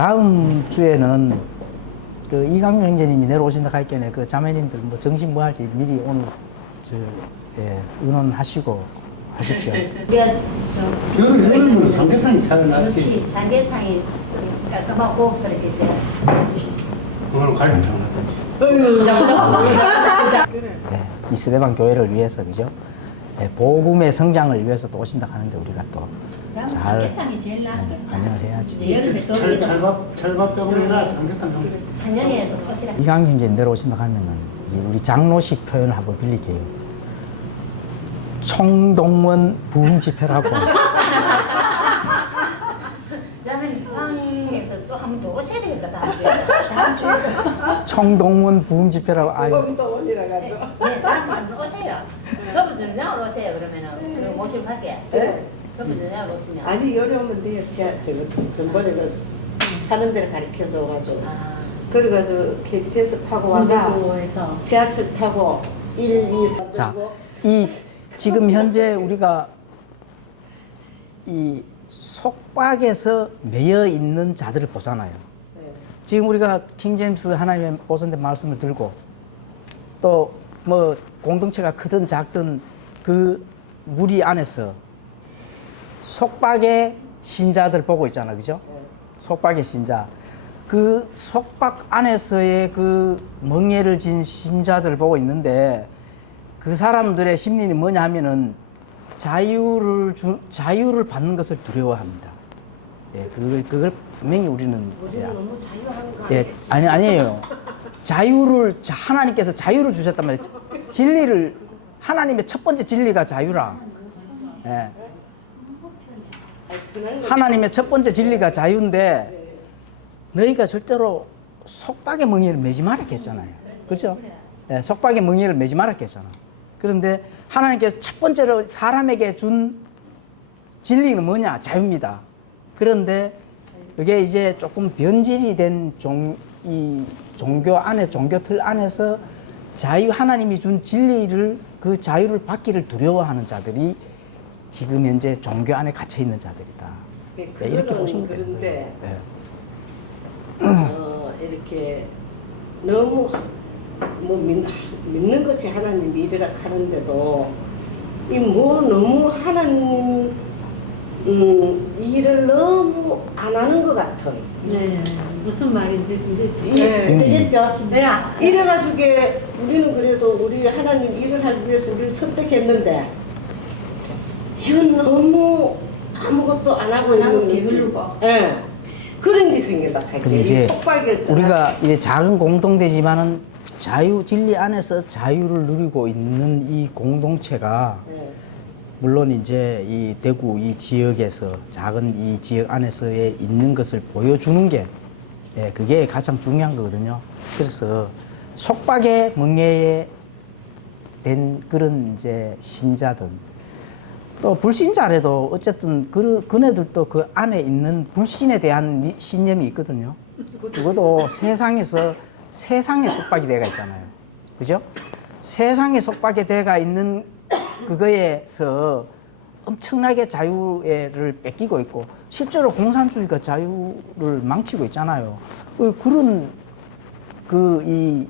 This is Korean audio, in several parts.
다음 주에는 그 이강용 형제님이 내려오신다 할 경에 그 자매님들 뭐 정신 뭐 할지 미리 오늘 의논하시고 하십시오. 그걸 해놓으면 삼계탕이 잘 나지. 그렇지. 삼계탕이 좀 깔끔하고 고소하게 돼. 그거는 갈비탕 나든지. 네, 이스대방 교회를 위해서 그죠? 네, 복음의 성장을 위해서 또 오신다 하는데 우리가 또 잘 삼계탕이 제일 낫겠다. 반영을 해야지. 여름에 또 찰밥병이나 삼계탕 좀. 작년에 오시라. 이강용 형제 내려오신다 하면은 우리 장로식 표현을 한번 빌릴게요. 총동원 부흥 집회라고. 저는 방에서 또 한 번 더 오셔야 되겠다. 다음 주에. 총동원 부흥 집회라고. 아유. 또 올리라 가지고. 네, 다음 주에 한번 오세요. 서부 전장으로 오세요. 그러면은 그리고 모시고 갈게. 네. 서부 전장으로 오시면. 아니 여기 오면 돼요. 저거 전번에 그 하는 데를 가르쳐 줘가지고. 아, 그래가지고 KTX 타고 와가 군대도에서 지하철 타고 1, 2, 3 자, 이 지금 현재 우리가 이 속박에서 매여 있는 자들을 보잖아요. 지금 우리가 킹제임스 하나님의 보존된 말씀을 들고 또 뭐 공동체가 크든 작든 그 무리 안에서 속박의 신자들 보고 있잖아, 그죠? 속박의 신자. 그 속박 안에서의 그 멍에를 진 신자들을 보고 있는데 그 사람들의 심리는 뭐냐 하면은 자유를 받는 것을 두려워합니다. 예, 그걸 분명히 우리는 너무 자유한 거 예, 아니에요. 하나님께서 자유를 주셨단 말이에요. 진리를 하나님의 첫 번째 진리가 자유라. 예. 하나님의 첫 번째 진리가 자유인데 너희가 절대로 속박의 멍에를 매지 말았게 했잖아요. 그렇죠? 예, 속박의 멍에를 매지 말았게 했잖아. 그런데 하나님께서 첫 번째로 사람에게 준 진리는 뭐냐? 자유입니다. 그런데 그게 이제 조금 변질이 된 이 종교 안에, 종교 틀 안에서 하나님이 준 진리를, 그 자유를 받기를 두려워하는 자들이 지금 현재 종교 안에 갇혀 있는 자들이다. 네, 이렇게 보시면 돼요. 그런데 네. 이렇게 너무 뭐 믿는 것이 하나님 일이라 하는데도 이 뭐 너무 하나님 일을 너무 안 하는 것 같아. 네, 무슨 말인지 이제 되겠죠? 네, 이래가지고 우리는 그래도 우리 하나님 일을 하기 위해서 우리를 선택했는데 이건 너무 아무것도 안 하고 있는 게으르고. 예. 그런 게 생긴다. 그럼 이제 속박일 때 우리가 이제 작은 공동체지만은 진리 안에서 자유를 누리고 있는 이 공동체가 물론 이제 이 대구 이 지역에서 작은 이 지역 안에서의 있는 것을 보여주는 게 그게 가장 중요한 거거든요. 그래서 속박의 멍에에 된 그런 이제 신자들 또 불신자라도 어쨌든 그네들도 그 안에 있는 불신에 대한 신념이 있거든요. 그것도 세상의 속박이 돼가 있잖아요. 그죠? 세상의 속박에 돼가 있는 그거에서 엄청나게 자유를 뺏기고 있고 실제로 공산주의가 자유를 망치고 있잖아요. 그런 이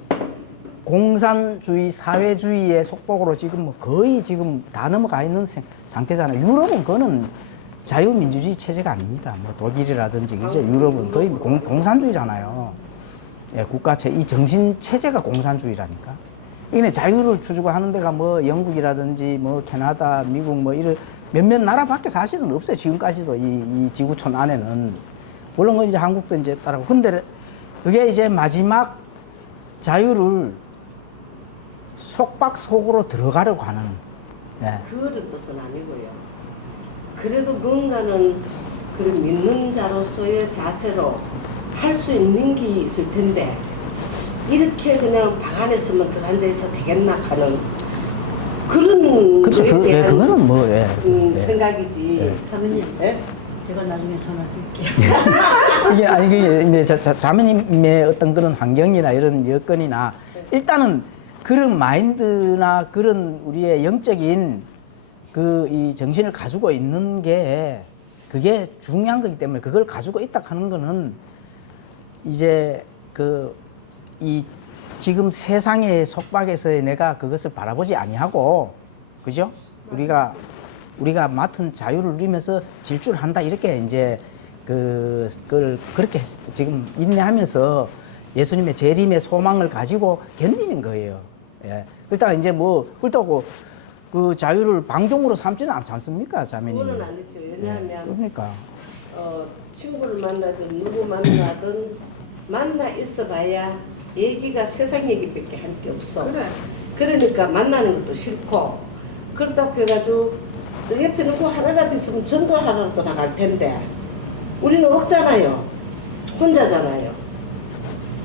공산주의, 사회주의의 속박으로 지금 뭐 거의 지금 다 넘어가 있는 상태잖아요. 유럽은 그거는 자유민주주의 체제가 아닙니다. 뭐 독일이라든지 그죠? 유럽은 거의 공산주의잖아요. 예, 국가체 이 정신 체제가 공산주의라니까. 이게 자유를 주주고 하는 데가 뭐 영국이라든지 뭐 캐나다, 미국 뭐 이런 몇몇 나라밖에 사실은 없어요. 지금까지도 이 지구촌 안에는 물론 이제 한국도 이제 따라고. 근데 그게 이제 마지막 자유를 속박 속으로 들어가려고 하는. 예. 그런 뜻은 아니고요. 그래도 뭔가는 그런 믿는 자로서의 자세로 할 수 있는 게 있을 텐데 이렇게 그냥 방 안에서만 들어앉아 있어 되겠나 하는 그런 그렇죠. 거에 대한 그거는 뭐 생각이지. 사모님, 예? 제가 나중에 전화 드릴게요. 이게 아니 이게 자매님의 어떤 그런 환경이나 이런 여건이나 일단은 그런 마인드나 그런 우리의 영적인 그 이 정신을 가지고 있는 게 그게 중요한 거기 때문에 그걸 가지고 있다 하는 거는 이제 이 지금 세상의 속박에서의 내가 그것을 바라보지 아니하고, 그죠? 우리가 맡은 자유를 누리면서 질주를 한다, 이렇게 이제 그걸 그렇게 지금 인내하면서 예수님의 재림의 소망을 가지고 견디는 거예요. 예. 그렇다가 이제 그렇다고 그 자유를 방종으로 삼지는 않지 않습니까, 자매님? 그거는 아니죠. 왜냐하면 그러니까. 친구를 만나든 누구 만나든 만나 있어봐야 얘기가 세상 얘기밖에 할 게 없어. 그러니까 만나는 것도 싫고 그렇다고 해가지고 또 옆에 누구 하나라도 있으면 전도하러도 나갈 텐데 우리는 없잖아요. 혼자잖아요.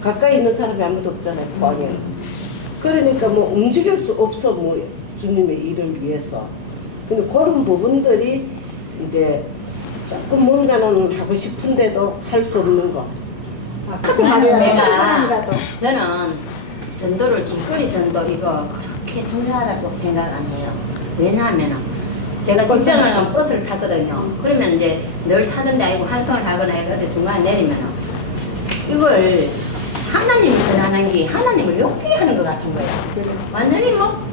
가까이 있는 사람이 아무도 없잖아요. 뻥은. 그러니까 뭐 움직일 수 없어. 뭐 주님의 일을 위해서. 근데 그런 부분들이 이제 조금 뭔가는 하고 싶은데도 할 수 없는 거. 저는 전도를 길거리 전도 이거 그렇게 중요하다고 생각 안 해요. 왜냐하면 제가 직장을 버스를 타거든요. 그러면 이제 늘 타던 데 아니고 한성을 타거나 어디 중간에 내리면 이걸 하나님이 전하는 게 하나님을 욕되게 하는 것 같은 거예요. 완전히 뭐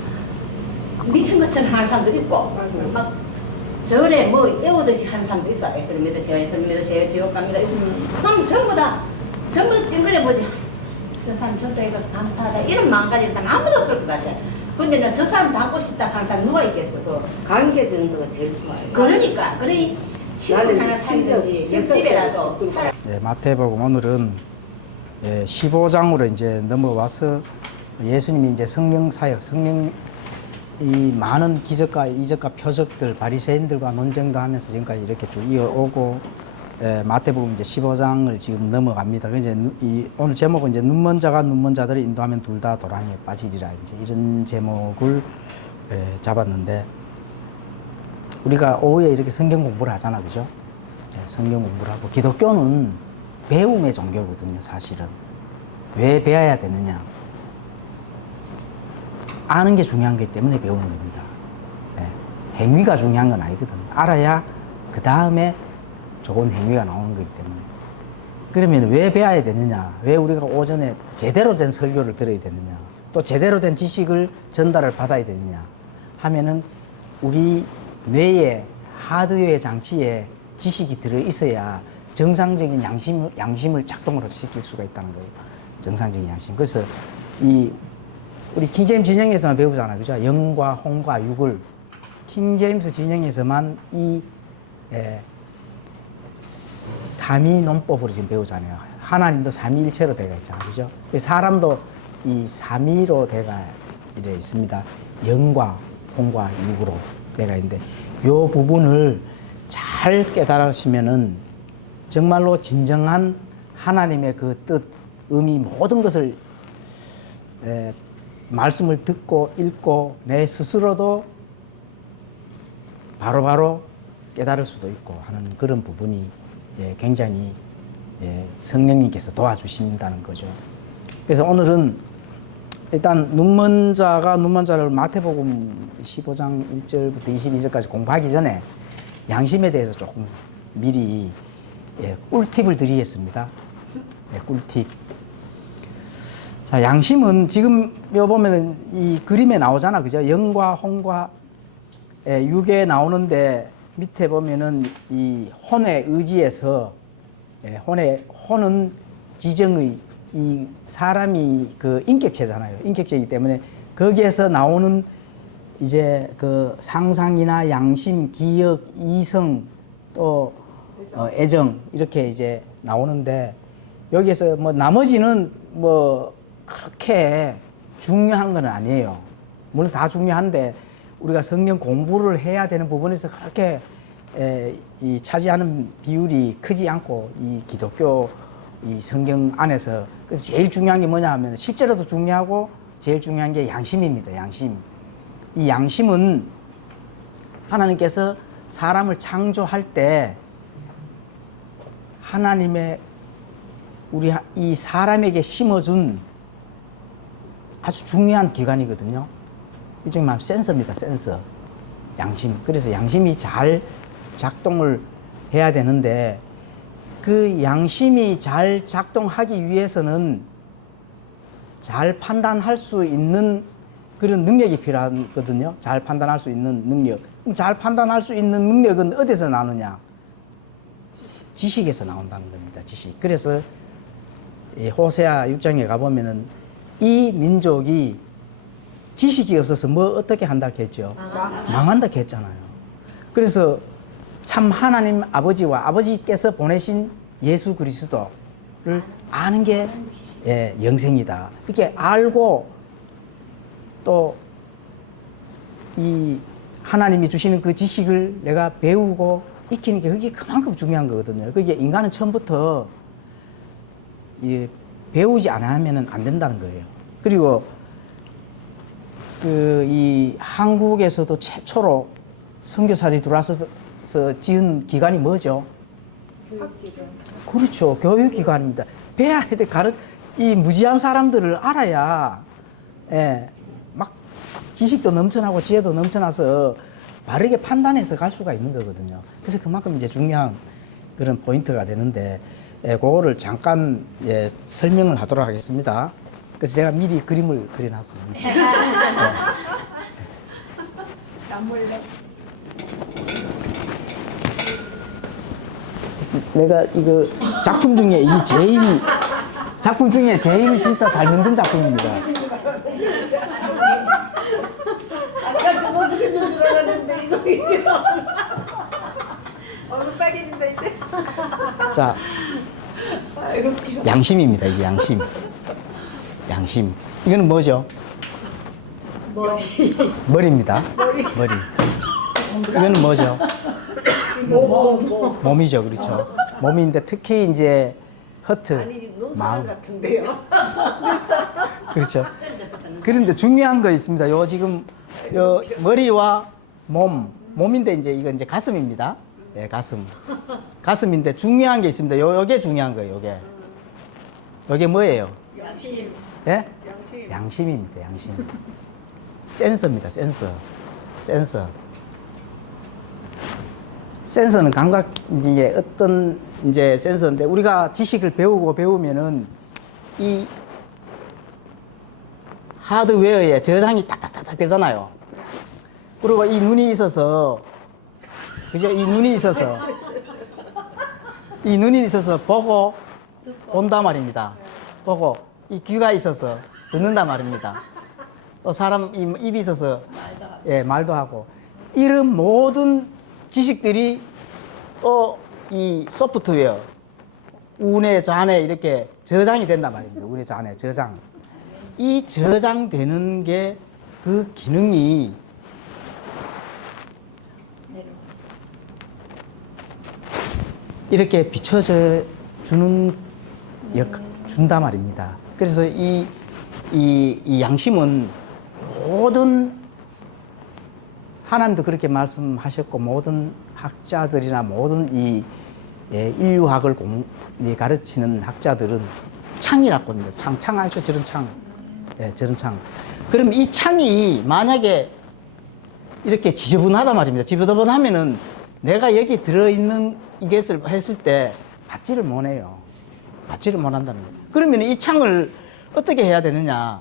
미친 것처럼 하는 사람도 있고 막 절에 뭐 애우듯이 하는 사람도 있어. 예수를 믿으세요, 예수를 믿으세요, 지옥 갑니다. 그럼 전부 다 찡그려 보지. 저 사람 저도 이거 감사하다 이런 마음 가진 사람 아무도 없을 것 같아. 근데 저 사람 닮고 싶다 하는 사람 누가 있겠어? 관계 정도가 제일 좋아요. 그러니까 친구 나는 하나 살든지 친정 옆집이라도 때문에 살아. 네, 마태복음 오늘은 15장으로 이제 넘어와서 예수님이 이제 성령 사역, 이 많은 기적과 이적과 표적들, 바리새인들과 논쟁도 하면서 지금까지 이렇게 쭉 이어오고, 마태복음 이제 15장을 지금 넘어갑니다. 이제 오늘 제목은 이제 눈먼 자가 눈먼 자들을 인도하면 둘 다 도랑에 빠지리라, 이제 이런 제목을 잡았는데, 우리가 오후에 이렇게 성경 공부를 하잖아, 그죠? 성경 공부를 하고, 기독교는 배움의 종교거든요, 사실은. 왜 배워야 되느냐? 아는 게 중요한 거기 때문에 배우는 겁니다. 행위가 중요한 건 아니거든. 알아야 그 다음에 좋은 행위가 나오는 거기 때문에. 그러면 왜 배워야 되느냐? 왜 우리가 오전에 제대로 된 설교를 들어야 되느냐? 또 제대로 된 지식을 전달을 받아야 되느냐? 하면은 우리 뇌에 하드웨어 장치에 지식이 들어 있어야 정상적인 양심을 작동으로 시킬 수가 있다는 거예요. 정상적인 양심. 그래서 우리 킹제임스 진영에서만 배우잖아요. 그죠? 영과 홍과 육을 킹제임스 진영에서만 삼위 논법으로 지금 배우잖아요. 하나님도 삼위일체로 되어 있잖아요. 그죠? 사람도 이 삼위로 되어 있습니다. 영과 홍과 육으로 되어 있는데 이 부분을 잘 깨달으시면은 정말로 진정한 하나님의 그 뜻, 의미 모든 것을 말씀을 듣고 읽고 내 스스로도 바로바로 깨달을 수도 있고 하는 그런 부분이 굉장히 성령님께서 도와주신다는 거죠. 그래서 오늘은 일단 눈먼 자가 눈먼 자를 마태복음 15장 1절부터 22절까지 공부하기 전에 양심에 대해서 조금 미리 꿀팁을 드리겠습니다. 꿀팁. 자, 양심은 지금 여 보면은 이 그림에 나오잖아, 그죠? 영과 홍과 육에 나오는데 밑에 보면은 이 혼의 의지에서 혼은 지정의 이 사람이 그 인격체잖아요. 인격체이기 때문에 거기에서 나오는 이제 그 상상이나 양심, 기억, 이성 또 애정 이렇게 이제 나오는데 여기에서 뭐 나머지는 뭐 그렇게 중요한 건 아니에요. 물론 다 중요한데 우리가 성경 공부를 해야 되는 부분에서 그렇게 이 차지하는 비율이 크지 않고 이 기독교 이 성경 안에서 그래서 제일 중요한 게 뭐냐 하면 실제로도 중요하고 제일 중요한 게 양심입니다. 양심. 이 양심은 하나님께서 사람을 창조할 때 하나님의 우리 이 사람에게 심어준 아주 중요한 기관이거든요. 일종의 말하면 센서입니다. 센서. 양심. 그래서 양심이 잘 작동을 해야 되는데 그 양심이 잘 작동하기 위해서는 잘 판단할 수 있는 그런 능력이 필요하거든요. 잘 판단할 수 있는 능력. 그럼 잘 판단할 수 있는 능력은 어디서 나느냐? 지식에서 나온다는 겁니다. 지식. 그래서 이 호세아 6장에 가보면은 이 민족이 지식이 없어서 뭐 어떻게 한다 했죠? 망한다 했잖아요. 그래서 참 하나님 아버지와 아버지께서 보내신 예수 그리스도를 아는 게 예, 영생이다. 이렇게 알고 또 이 하나님이 주시는 그 지식을 내가 배우고 익히는 게 그게 그만큼 중요한 거거든요. 그게 인간은 처음부터 이 배우지 않으면 안 된다는 거예요. 그리고 그 이 한국에서도 최초로 선교사들이 들어와서 지은 기관이 뭐죠? 교육기관. 그렇죠. 교육기관입니다. 배워야 돼. 이 무지한 사람들을 알아야, 예, 막 지식도 넘쳐나고 지혜도 넘쳐나서 바르게 판단해서 갈 수가 있는 거거든요. 그래서 그만큼 이제 중요한 그런 포인트가 되는데, 예, 그거를 잠깐 예, 설명을 하도록 하겠습니다. 그래서 제가 미리 그림을 그려놨습니다. 내가 이거 작품 중에 제일 진짜 잘 만든 작품입니다. 아까 저거 그리는 줄 알았는데 이거. 얼굴 빨개진다 이제. 자, 아이고 귀여워. 양심입니다. 이게 양심. 양심. 이거는 뭐죠? 머리입니다. 머리. 이거는 뭐죠? 몸이죠, 그렇죠. 몸인데 특히 이제 허트, 아니 너무 마음. 사람 같은데요. 그렇죠. 그런데 중요한 거 있습니다. 요 지금 요 머리와 몸인데 이제 이건 이제 가슴입니다. 예, 가슴인데 중요한 게 있습니다. 요게 중요한 거예요. 요게 뭐예요? 양심. 예? 양심입니다. 양심. 센서입니다. 센서. 센서는 감각 이게 어떤 이제 센서인데 우리가 지식을 배우면은 이 하드웨어에 저장이 딱딱딱 되잖아요. 그리고 이 눈이 있어서 그죠? 이 눈이 있어서 보고 본단 말입니다. 보고 이 귀가 있어서 듣는단 말입니다. 또 사람 입이 있어서 예, 말도 하고 이런 모든 지식들이 또 이 소프트웨어 운에 잔에 이렇게 저장이 된단 말입니다. 운에 잔에 저장. 이 저장되는 게 그 기능이 이렇게 비춰져 주는 준단 말입니다. 그래서 이 양심은 모든 하나님도 그렇게 말씀하셨고 모든 학자들이나 모든 이 인류학을 가르치는 학자들은 창이라고 합니다. 창 알죠? 저런 창. 예, 저런 창. 그럼 이 창이 만약에 이렇게 지저분하단 말입니다. 지저분하면은 내가 여기 들어있는 이것을 했을 때 받지를 못해요. 받지를 못한다는 거예요. 그러면 이 창을 어떻게 해야 되느냐?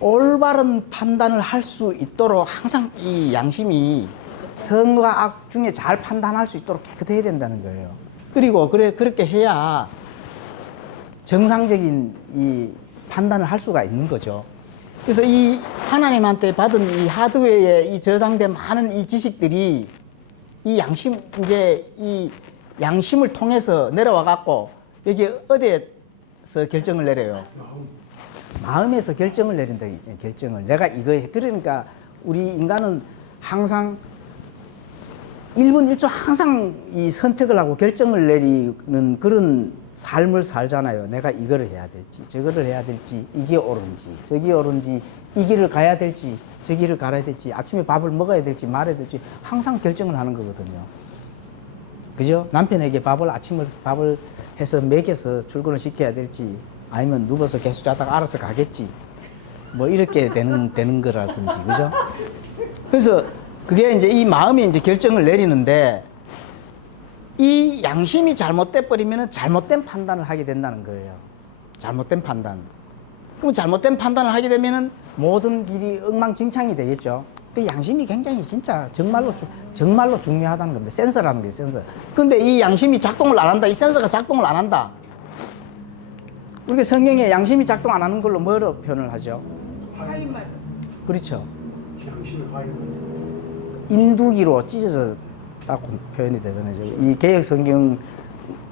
올바른 판단을 할 수 있도록 항상 이 양심이 선과 악 중에 잘 판단할 수 있도록 깨끗해야 된다는 거예요. 그리고 그렇게 해야 정상적인 이 판단을 할 수가 있는 거죠. 그래서 이 하나님한테 받은 이 하드웨어에 이 저장된 많은 이 지식들이 이 양심을 통해서 내려와 갖고 여기 어디에서 결정을 내려요? 마음에서 결정을 내린다. 결정을. 내가 이거 해. 그러니까 우리 인간은 항상 1분 1초 항상 이 선택을 하고 결정을 내리는 그런 삶을 살잖아요. 내가 이거를 해야 될지, 저거를 해야 될지, 이게 옳은지, 저기 옳은지, 이 길을 가야 될지, 저 길을 가야 될지, 아침에 밥을 먹어야 될지 말아야 될지 항상 결정을 하는 거거든요. 그죠? 남편에게 밥을 해서 먹여서 출근을 시켜야 될지, 아니면 누워서 계속 자다가 알아서 가겠지. 뭐 이렇게 되는 거라든지, 그죠? 그래서 그게 이제 이 마음이 이제 결정을 내리는데 이 양심이 잘못돼 버리면 잘못된 판단을 하게 된다는 거예요. 잘못된 판단. 그럼 잘못된 판단을 하게 되면은 모든 길이 엉망진창이 되겠죠. 그 양심이 굉장히 진짜 정말로 중요하다는 겁니다. 센서라는 게 센서. 근데 이 양심이 작동을 안 한다. 이 센서가 작동을 안 한다. 우리가 성경에 양심이 작동 안 하는 걸로 뭐로 표현을 하죠? 화인만. 그렇죠. 양심의 화인만. 인두기로 찢어졌다고 표현이 되잖아요. 이 개혁 성경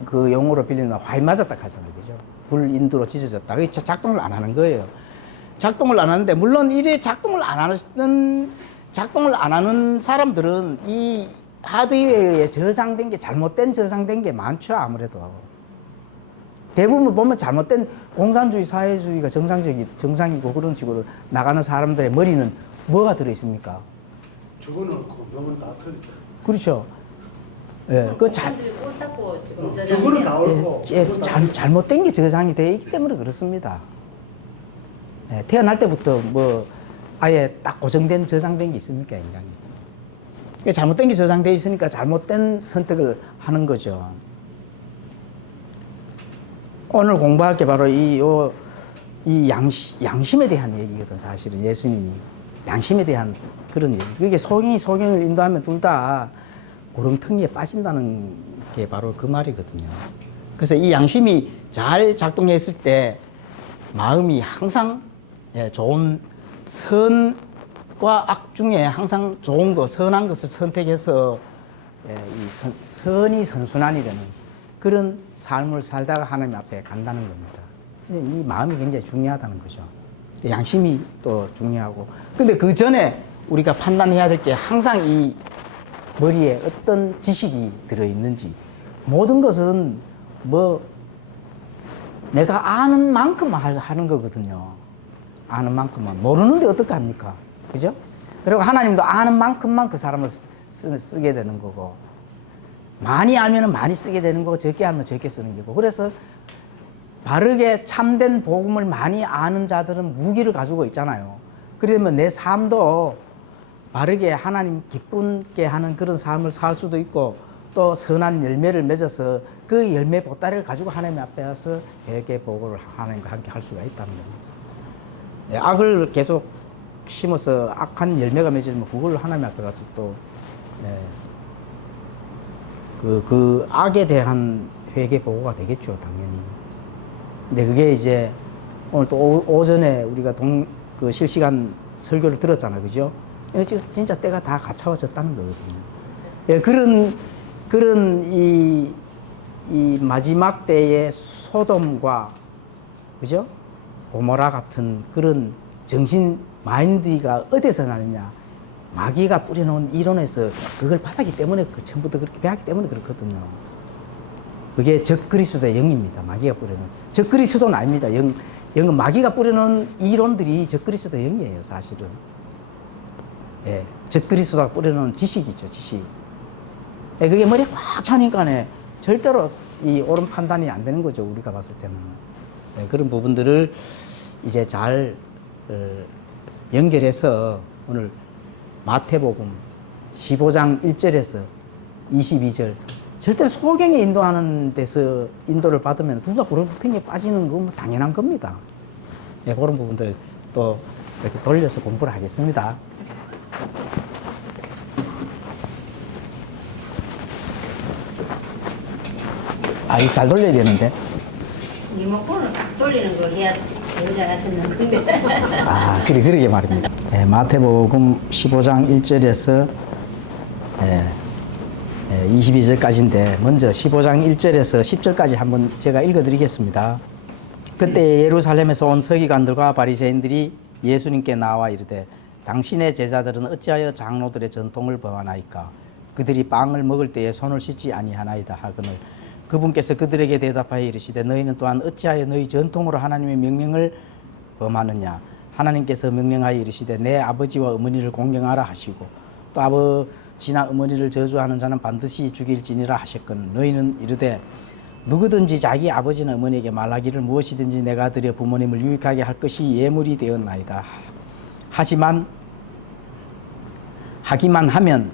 그 용어로 빌리는 화인 맞았다 하잖아요. 그죠? 불인두로 찢어졌다. 그게 작동을 안 하는 거예요. 작동을 안 하는데, 물론 이래 작동을 안 하는 사람들은 이 하드웨어에 저장된 게 잘못된 저장된 게 많죠. 아무래도. 대부분 보면 잘못된 공산주의 사회주의가 정상이고 그런 식으로 나가는 사람들의 머리는 뭐가 들어있습니까? 적어놓고 너무 다 틀리다. 그렇죠. 예, 그 사람들이 꼴딱 지금 저거는 다 옳고. 잘못된 게 저장이 되어 있기 때문에 그렇습니다. 예, 태어날 때부터 뭐 아예 딱 고정된 저장된 게 있습니까, 인간이? 그러니까 잘못된 게 저장되어 있으니까 잘못된 선택을 하는 거죠. 오늘 공부할 게 바로 이 양심에 대한 얘기거든, 사실은. 예수님이 양심에 대한 그런 얘기. 그게 소경을 인도하면 둘 다 구렁텅이에 빠진다는 게 바로 그 말이거든요. 그래서 이 양심이 잘 작동했을 때 마음이 항상 좋은 선과 악 중에 항상 좋은 거, 선한 것을 선택해서 이 선이 선순환이 되는 그런 삶을 살다가 하나님 앞에 간다는 겁니다. 이 마음이 굉장히 중요하다는 거죠. 양심이 또 중요하고. 근데 그 전에 우리가 판단해야 될 게 항상 이 머리에 어떤 지식이 들어있는지. 모든 것은 뭐 내가 아는 만큼만 하는 거거든요. 아는 만큼만. 모르는데 어떡합니까? 그죠? 그리고 하나님도 아는 만큼만 그 사람을 쓰게 되는 거고, 많이 알면 많이 쓰게 되는 거고, 적게 알면 적게 쓰는 거고. 그래서 바르게 참된 복음을 많이 아는 자들은 무기를 가지고 있잖아요. 그러면 내 삶도 바르게 하나님 기쁘게 하는 그런 삶을 살 수도 있고, 또 선한 열매를 맺어서 그 열매 보따리를 가지고 하나님 앞에 와서 회개 보고를 하나님과 함께 할 수가 있다는 겁니다. 악을 계속 심어서 악한 열매가 맺으면 그걸 하나님 앞에 가서 또 그 악에 대한 회개 보고가 되겠죠, 당연히. 근데 그게 이제 오늘 또 오전에 우리가 그 실시간 설교를 들었잖아요, 그죠? 지금 진짜 때가 다 가차워졌다는 거거든요. 예, 그런 이 마지막 때의 소돔과, 그죠? 고모라 같은 그런 정신 마인드가 어디서 나느냐? 마귀가 뿌려놓은 이론에서 그걸 받았기 때문에 처음부터 그렇게 배웠기 때문에 그렇거든요. 그게 적그리스도의 영입니다. 마귀가 뿌려놓은. 적그리스도는 아닙니다. 영은 마귀가 뿌려놓은 이론들이 적그리스도의 영이에요, 사실은. 예, 적그리스도가 뿌려놓은 지식이죠, 지식. 예, 그게 머리에 꽉 차니까 절대로 이 옳은 판단이 안 되는 거죠, 우리가 봤을 때는. 예, 그런 부분들을 이제 잘 연결해서 오늘 마태복음 15장 1절에서 22절, 절대 소경에 인도하는 데서 인도를 받으면 누가 구렁텅이에 빠지는 건 뭐 당연한 겁니다. 예, 그런 부분들 또 이렇게 돌려서 공부를 하겠습니다. 이거 잘 돌려야 되는데. 리모컨을 싹 돌리는 거 해야 제일 잘하셨는 건데. 그러게 말입니다. 예, 마태복음 15장 1절에서 22절까지인데, 먼저 15장 1절에서 10절까지 한번 제가 읽어드리겠습니다. 그때 예루살렘에서 온 서기관들과 바리새인들이 예수님께 나와 이르되, 당신의 제자들은 어찌하여 장로들의 전통을 범하나이까? 그들이 빵을 먹을 때에 손을 씻지 아니하나이다 하거늘, 그분께서 그들에게 대답하여 이르시되, 너희는 또한 어찌하여 너희 전통으로 하나님의 명령을 범하느냐? 하나님께서 명령하여 이르시되, 내 아버지와 어머니를 공경하라 하시고, 또 아버지나 어머니를 저주하는 자는 반드시 죽일지니라 하셨거늘, 너희는 이르되, 누구든지 자기 아버지나 어머니에게 말하기를 무엇이든지 내가 드려 부모님을 유익하게 할 것이 예물이 되었나이다. 하기만 하면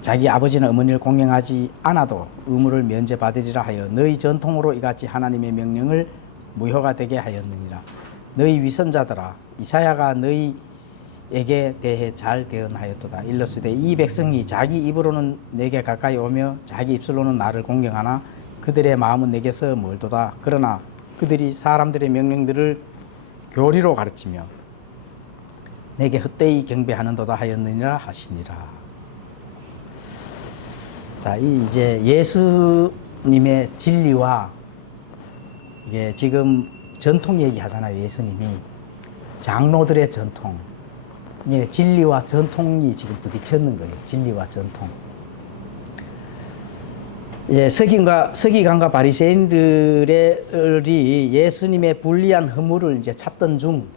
자기 아버지나 어머니를 공경하지 않아도 의무를 면제받으리라 하여 너희 전통으로 이같이 하나님의 명령을 무효가 되게 하였느니라. 너희 위선자들아, 이사야가 너희에게 대해 잘 대언하였도다. 일러스되 이 백성이 자기 입으로는 내게 가까이 오며 자기 입술로는 나를 공경하나 그들의 마음은 내게서 멀도다. 그러나 그들이 사람들의 명령들을 교리로 가르치며 내게 헛되이 경배하는도다 하였느니라 하시니라. 자, 이제 예수님의 진리와 이게 지금 전통 얘기하잖아요. 예수님이 장로들의 전통, 이게 진리와 전통이 지금 부딪혔는 거예요. 진리와 전통. 이제 서기관과 바리새인들이 예수님의 불리한 허물을 이제 찾던 중,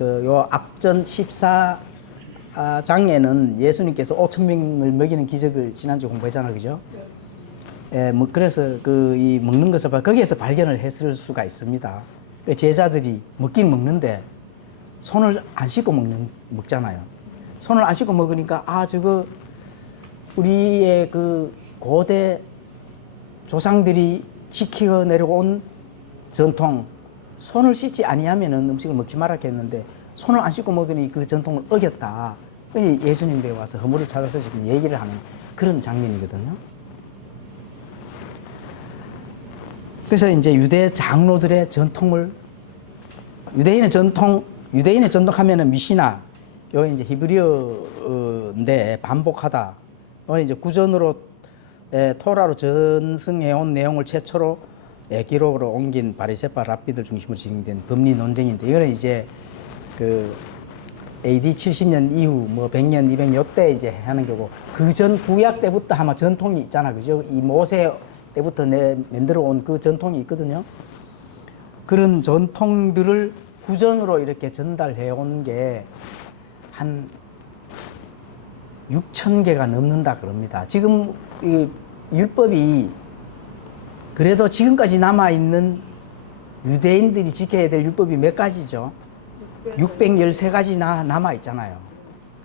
요 앞전 14장에는 예수님께서 5천 명을 먹이는 기적을 지난주 공부했잖아요, 그죠? 뭐 그래서 이 먹는 것을 거기에서 발견을 했을 수가 있습니다. 제자들이 먹긴 먹는데 손을 안 씻고 먹잖아요. 손을 안 씻고 먹으니까 저거 우리의 그 고대 조상들이 지키어 내려온 전통, 손을 씻지 아니하면은 음식을 먹지 말았겠는데 손을 안 씻고 먹으니 그 전통을 어겼다. 예수님께 와서 허물을 찾아서 지금 얘기를 하는 그런 장면이거든요. 그래서 이제 유대 장로들의 전통을 유대인의 전통 하면은 미시나, 요 이제 히브리어인데 반복하다. 이건 이제 구전으로 토라로 전승해온 내용을 최초로 기록으로 옮긴 바리새파 랍비들 중심으로 진행된 법리 논쟁인데, 이거는 이제 그 AD 70년 이후 뭐 100년, 200년 요때 이제 하는 거고, 그 전 구약 때부터 아마 전통이 있잖아, 그죠? 이 모세 때부터 만들어 온 그 전통이 있거든요. 그런 전통들을 구전으로 이렇게 전달해 온 게 한 6,000개가 넘는다 그럽니다. 지금 이 율법이 그래도 지금까지 남아있는 유대인들이 지켜야 될 율법이 몇 가지죠? 613가지나 남아있잖아요.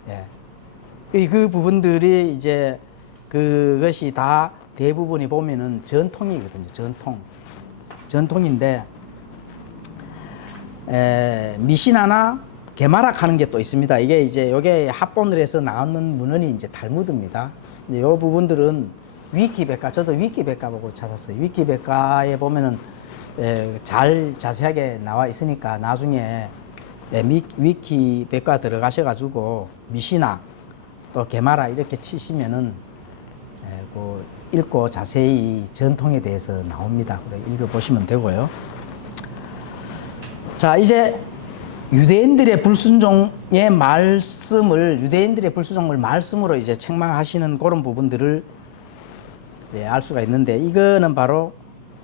예. 그 부분들이 이제 그것이 다 대부분이 보면은 전통이거든요. 전통인데, 미시나나 게마락 하는 게 또 있습니다. 이게 이제 요게 합본을 해서 나오는 문헌이 이제 탈무드입니다. 이제 요 부분들은 위키백과, 저도 위키백과 보고 찾았어요. 위키백과에 보면은 잘 자세하게 나와 있으니까 나중에 위키백과 들어가셔가지고 미시나 또 게마라 이렇게 치시면은 그 읽고 자세히 전통에 대해서 나옵니다. 그래 읽어보시면 되고요. 자, 이제 유대인들의 불순종을 말씀으로 이제 책망하시는 그런 부분들을 알 수가 있는데, 이거는 바로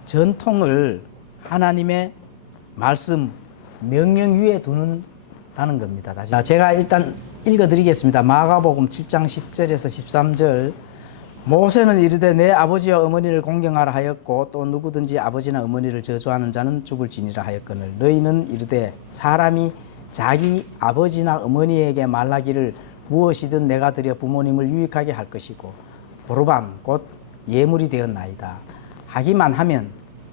전통을 하나님의 말씀, 명령 위에 두는다는 겁니다. 다시 제가 일단 읽어드리겠습니다. 마가복음 7장 10절에서 13절. 모세는 이르되 내 아버지와 어머니를 공경하라 하였고 또 누구든지 아버지나 어머니를 저주하는 자는 죽을지니라 하였거늘 너희는 이르되 사람이 자기 아버지나 어머니에게 말하기를 무엇이든 내가 드려 부모님을 유익하게 할 것이고 보르반 곧 예물이 되었나이다 하기만 하면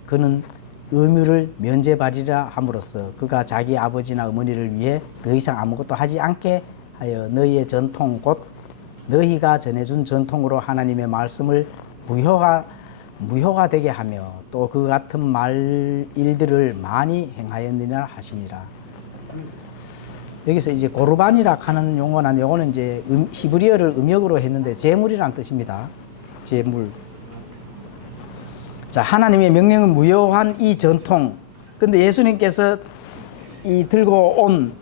그는 의무를 면제받으리라 함으로써 그가 자기 아버지나 어머니를 위해 더 이상 아무것도 하지 않게 하여 너희의 전통 곧 너희가 전해준 전통으로 하나님의 말씀을 무효가 되게 하며 또 그 같은 일들을 많이 행하였느니라 하시니라. 여기서 이제 고르반이라 하는 용어는 요거는 이제 히브리어를 음역으로 했는데 제물이란 뜻입니다. 제물. 자, 하나님의 명령은 무효한 이 전통. 근데 예수님께서 들고 온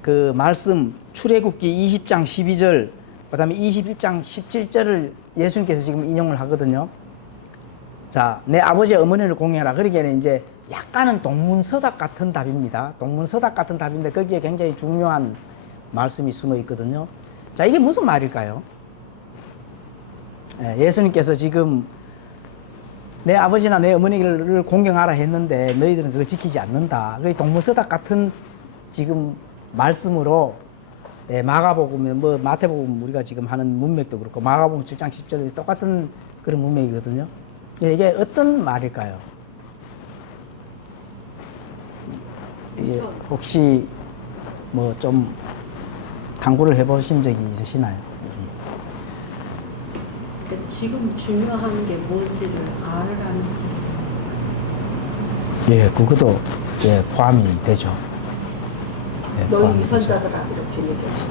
그 말씀 출애굽기 20장 12절 그다음에 21장 17절을 예수님께서 지금 인용을 하거든요. 자, 내 아버지의 어머니를 공경하라. 그러기에는 이제 약간은 동문서답 같은 답입니다. 동문서답 같은 답인데 거기에 굉장히 중요한 말씀이 숨어 있거든요. 자, 이게 무슨 말일까요? 예수님께서 지금 내 아버지나 내 어머니를 공경하라 했는데 너희들은 그걸 지키지 않는다. 그게 동문서답 같은 지금 말씀으로 예, 마가복음에 뭐 마태복음 우리가 지금 하는 문맥도 그렇고 마가복음 7장 10절이 똑같은 그런 문맥이거든요. 예, 이게 어떤 말일까요? 이게 혹시 뭐 좀 탐구를 해보신 적이 있으시나요? 근데 지금 중요한 게 뭔지를 알아라는 소리. 예, 그것도 예, 포함이 되죠. 예, 너희 포함이 되죠. 위선자들아 이렇게 얘기하시죠.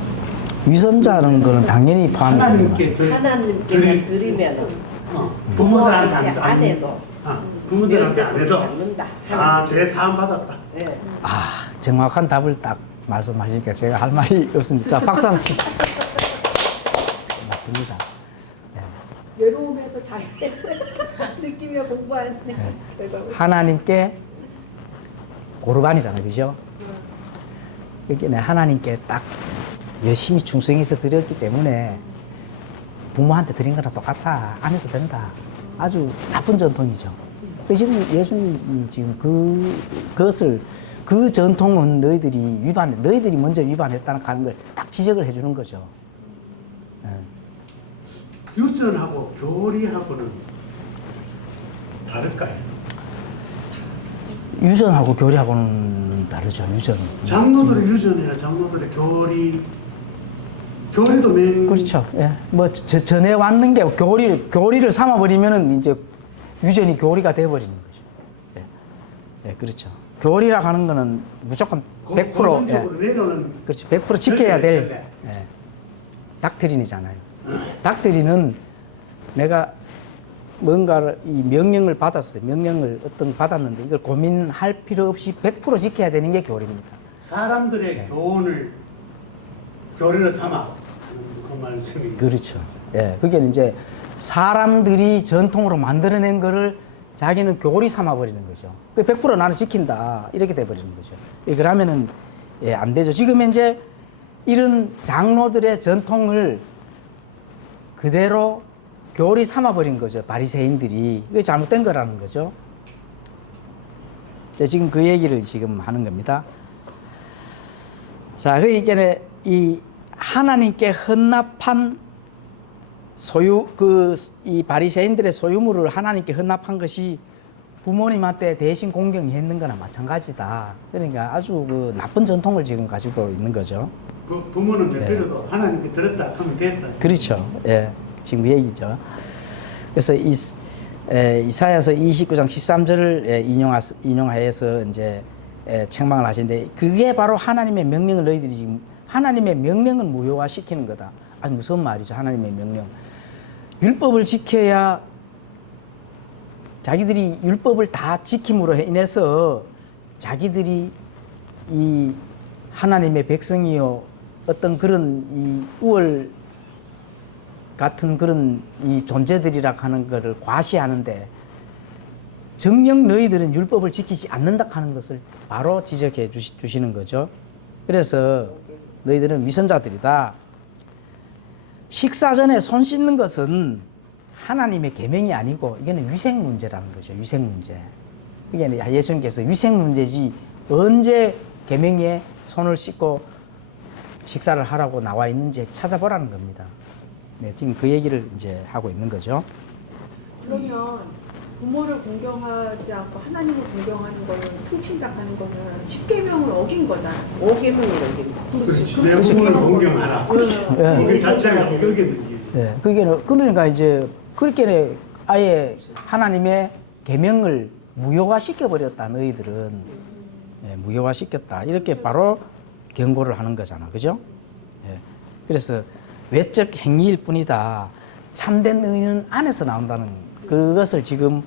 위선자는 거는 당연히 포함이 되지만 하나님께 하나님께 드리면은 부모들한테 안 해도 부모들한테 안 해도 않는다. 다죄 사함 받았다. 예. 아, 정확한 답을 딱 말씀하시니까 제가 할 말이 없습니다. 자, 박수 한번 치. 맞습니다. 외로움에서 잘 느끼며 공부한 결과고. 하나님께 고르반이잖아요, 그죠? 그러니까 하나님께 딱 열심히 충성해서 드렸기 때문에 부모한테 드린 거랑 똑같다. 안 해도 된다. 아주 나쁜 전통이죠. 지금 예수님이 지금 그것을 그 전통은 너희들이 먼저 위반했다는 하는 걸 딱 지적을 해주는 거죠. 예. 유전하고 교리하고는 다를까요? 유전하고 교리하고는 다르죠. 유전. 장로들의 유전이나 장로들의 교리도 맨 그렇죠. 예. 뭐 전해 왔는 게 교리를 삼아버리면은 이제 유전이 교리가 돼버리는 거죠. 예. 예, 그렇죠. 교리라 하는 거는 무조건 100% 고전적으로 예. 내려오는 그렇죠. 100% 지켜야 될 전례. 예. 닥트린이잖아요. 닥트린은 내가 뭔가를 이 명령을 받았어요. 명령을 어떤 받았는데 이걸 고민할 필요 없이 100% 지켜야 되는 게 교리입니다. 사람들의 네. 교리를 삼아 그 말씀이 그렇죠. 예, 그게 이제 사람들이 전통으로 만들어낸 거를 자기는 교리 삼아 버리는 거죠. 100% 나는 지킨다 이렇게 돼 버리는 거죠. 예, 그러면은 예, 안 되죠. 지금 이제 이런 장로들의 전통을 그대로 교리 삼아 버린 거죠. 바리새인들이 이게 잘못된 거라는 거죠. 예, 지금 그 얘기를 지금 하는 겁니다. 자, 그러니까 이 하나님께 헌납한 이 바리새인들의 소유물을 하나님께 헌납한 것이 부모님한테 대신 공경했는 거나 마찬가지다. 그러니까 아주 그 나쁜 전통을 지금 가지고 있는 거죠. 부모는 대표로도 하나님께 들었다 하면 됐다. 그렇죠. 예. 지금 그 얘기죠. 그래서 이사야서 29장 13절을 인용하여서 이제 책망을 하시는데 그게 바로 하나님의 명령을 너희들이 지금 하나님의 명령을 무효화시키는 거다. 아주 무서운 말이죠. 하나님의 명령. 율법을 지켜야 자기들이 율법을 다 지킴으로 인해서 자기들이 이 하나님의 백성이요 어떤 그런 이 우월 같은 그런 이 존재들이라 하는 것을 과시하는데 정녕 너희들은 율법을 지키지 않는다 하는 것을 바로 지적해 주시는 거죠. 그래서 너희들은 위선자들이다. 식사 전에 손 씻는 것은 하나님의 계명이 아니고 이거는 위생 문제라는 거죠. 위생 문제. 이게 예수님께서 위생 문제지 언제 계명에 손을 씻고 식사를 하라고 나와 있는지 찾아보라는 겁니다. 네, 지금 그 얘기를 이제 하고 있는 거죠. 그러면 부모를 공경하지 않고 하나님을 공경하는 거는 퉁친다하는 거는 십계명을 어긴 거잖아요. 5계명을 어긴 거지. 그렇지. 내 부모를 공경하라. 예. 그 자체를 어겼는 게. 예, 그러니까 이제 그렇게 아예 하나님의 계명을 무효화시켜 버렸다. 너희들은 예, 무효화시켰다. 이렇게 바로 경고를 하는 거잖아, 그죠? 예, 그래서 외적 행위일 뿐이다. 참된 의는 안에서 나온다는 그것을 지금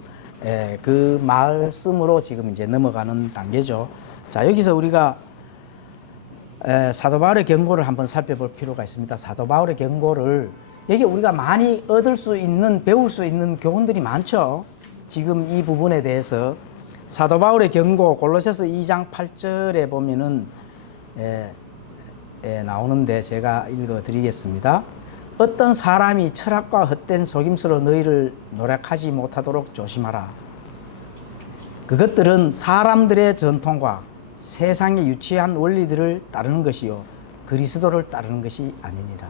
그 말씀으로 지금 이제 넘어가는 단계죠. 자, 여기서 우리가 사도 바울의 경고를 한번 살펴볼 필요가 있습니다. 사도 바울의 경고를 여기 우리가 많이 얻을 수 있는 배울 수 있는 교훈들이 많죠. 지금 이 부분에 대해서 사도 바울의 경고 골로새서 2장 8절에 보면은 나오는데 제가 읽어드리겠습니다. 어떤 사람이 철학과 헛된 속임수로 너희를 노력하지 못하도록 조심하라. 그것들은 사람들의 전통과 세상의 유치한 원리들을 따르는 것이요 그리스도를 따르는 것이 아니니라.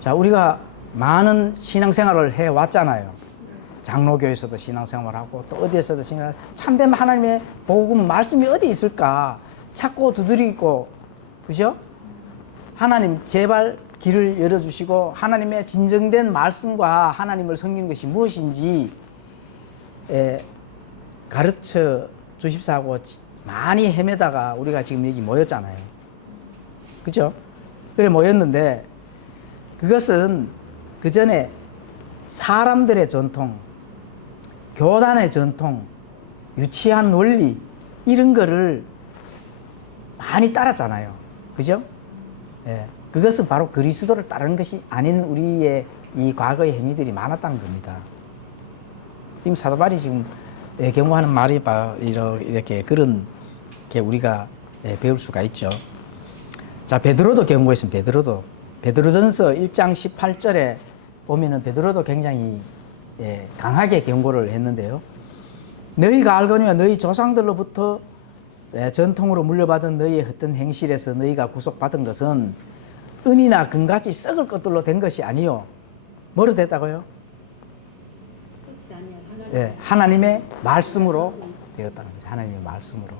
자, 우리가 많은 신앙생활을 해왔잖아요. 장로교에서도 신앙생활하고 또 어디에서도 신앙, 참된 하나님의 복음 말씀이 어디 있을까 찾고 두드리고, 그죠? 하나님 제발 길을 열어주시고 하나님의 진정된 말씀과 하나님을 섬기는 것이 무엇인지 가르쳐 주십사 하고 많이 헤매다가 우리가 지금 여기 모였잖아요. 그죠? 그래 모였는데 그것은 그 전에 사람들의 전통, 교단의 전통, 유치한 원리 이런 거를 많이 따랐잖아요. 그죠? 예. 그것은 바로 그리스도를 따르는 것이 아닌 우리의 이 과거의 행위들이 많았다는 겁니다. 지금 사도 바울이 지금 경고하는 말이 이렇게 그런 게 우리가 배울 수가 있죠. 자, 베드로도 경고했습니다. 베드로전서 1장 18절에 보면은 베드로도 굉장히 강하게 경고를 했는데요. 너희가 알거니와 너희 조상들로부터 전통으로 물려받은 너희의 헛된 행실에서 너희가 구속받은 것은 은이나 금같이 썩을 것들로 된 것이 아니요. 뭐로 됐다고요? 썩지 아니하시나요? 예, 하나님의 말씀으로 되었다는 거죠. 하나님의 말씀으로.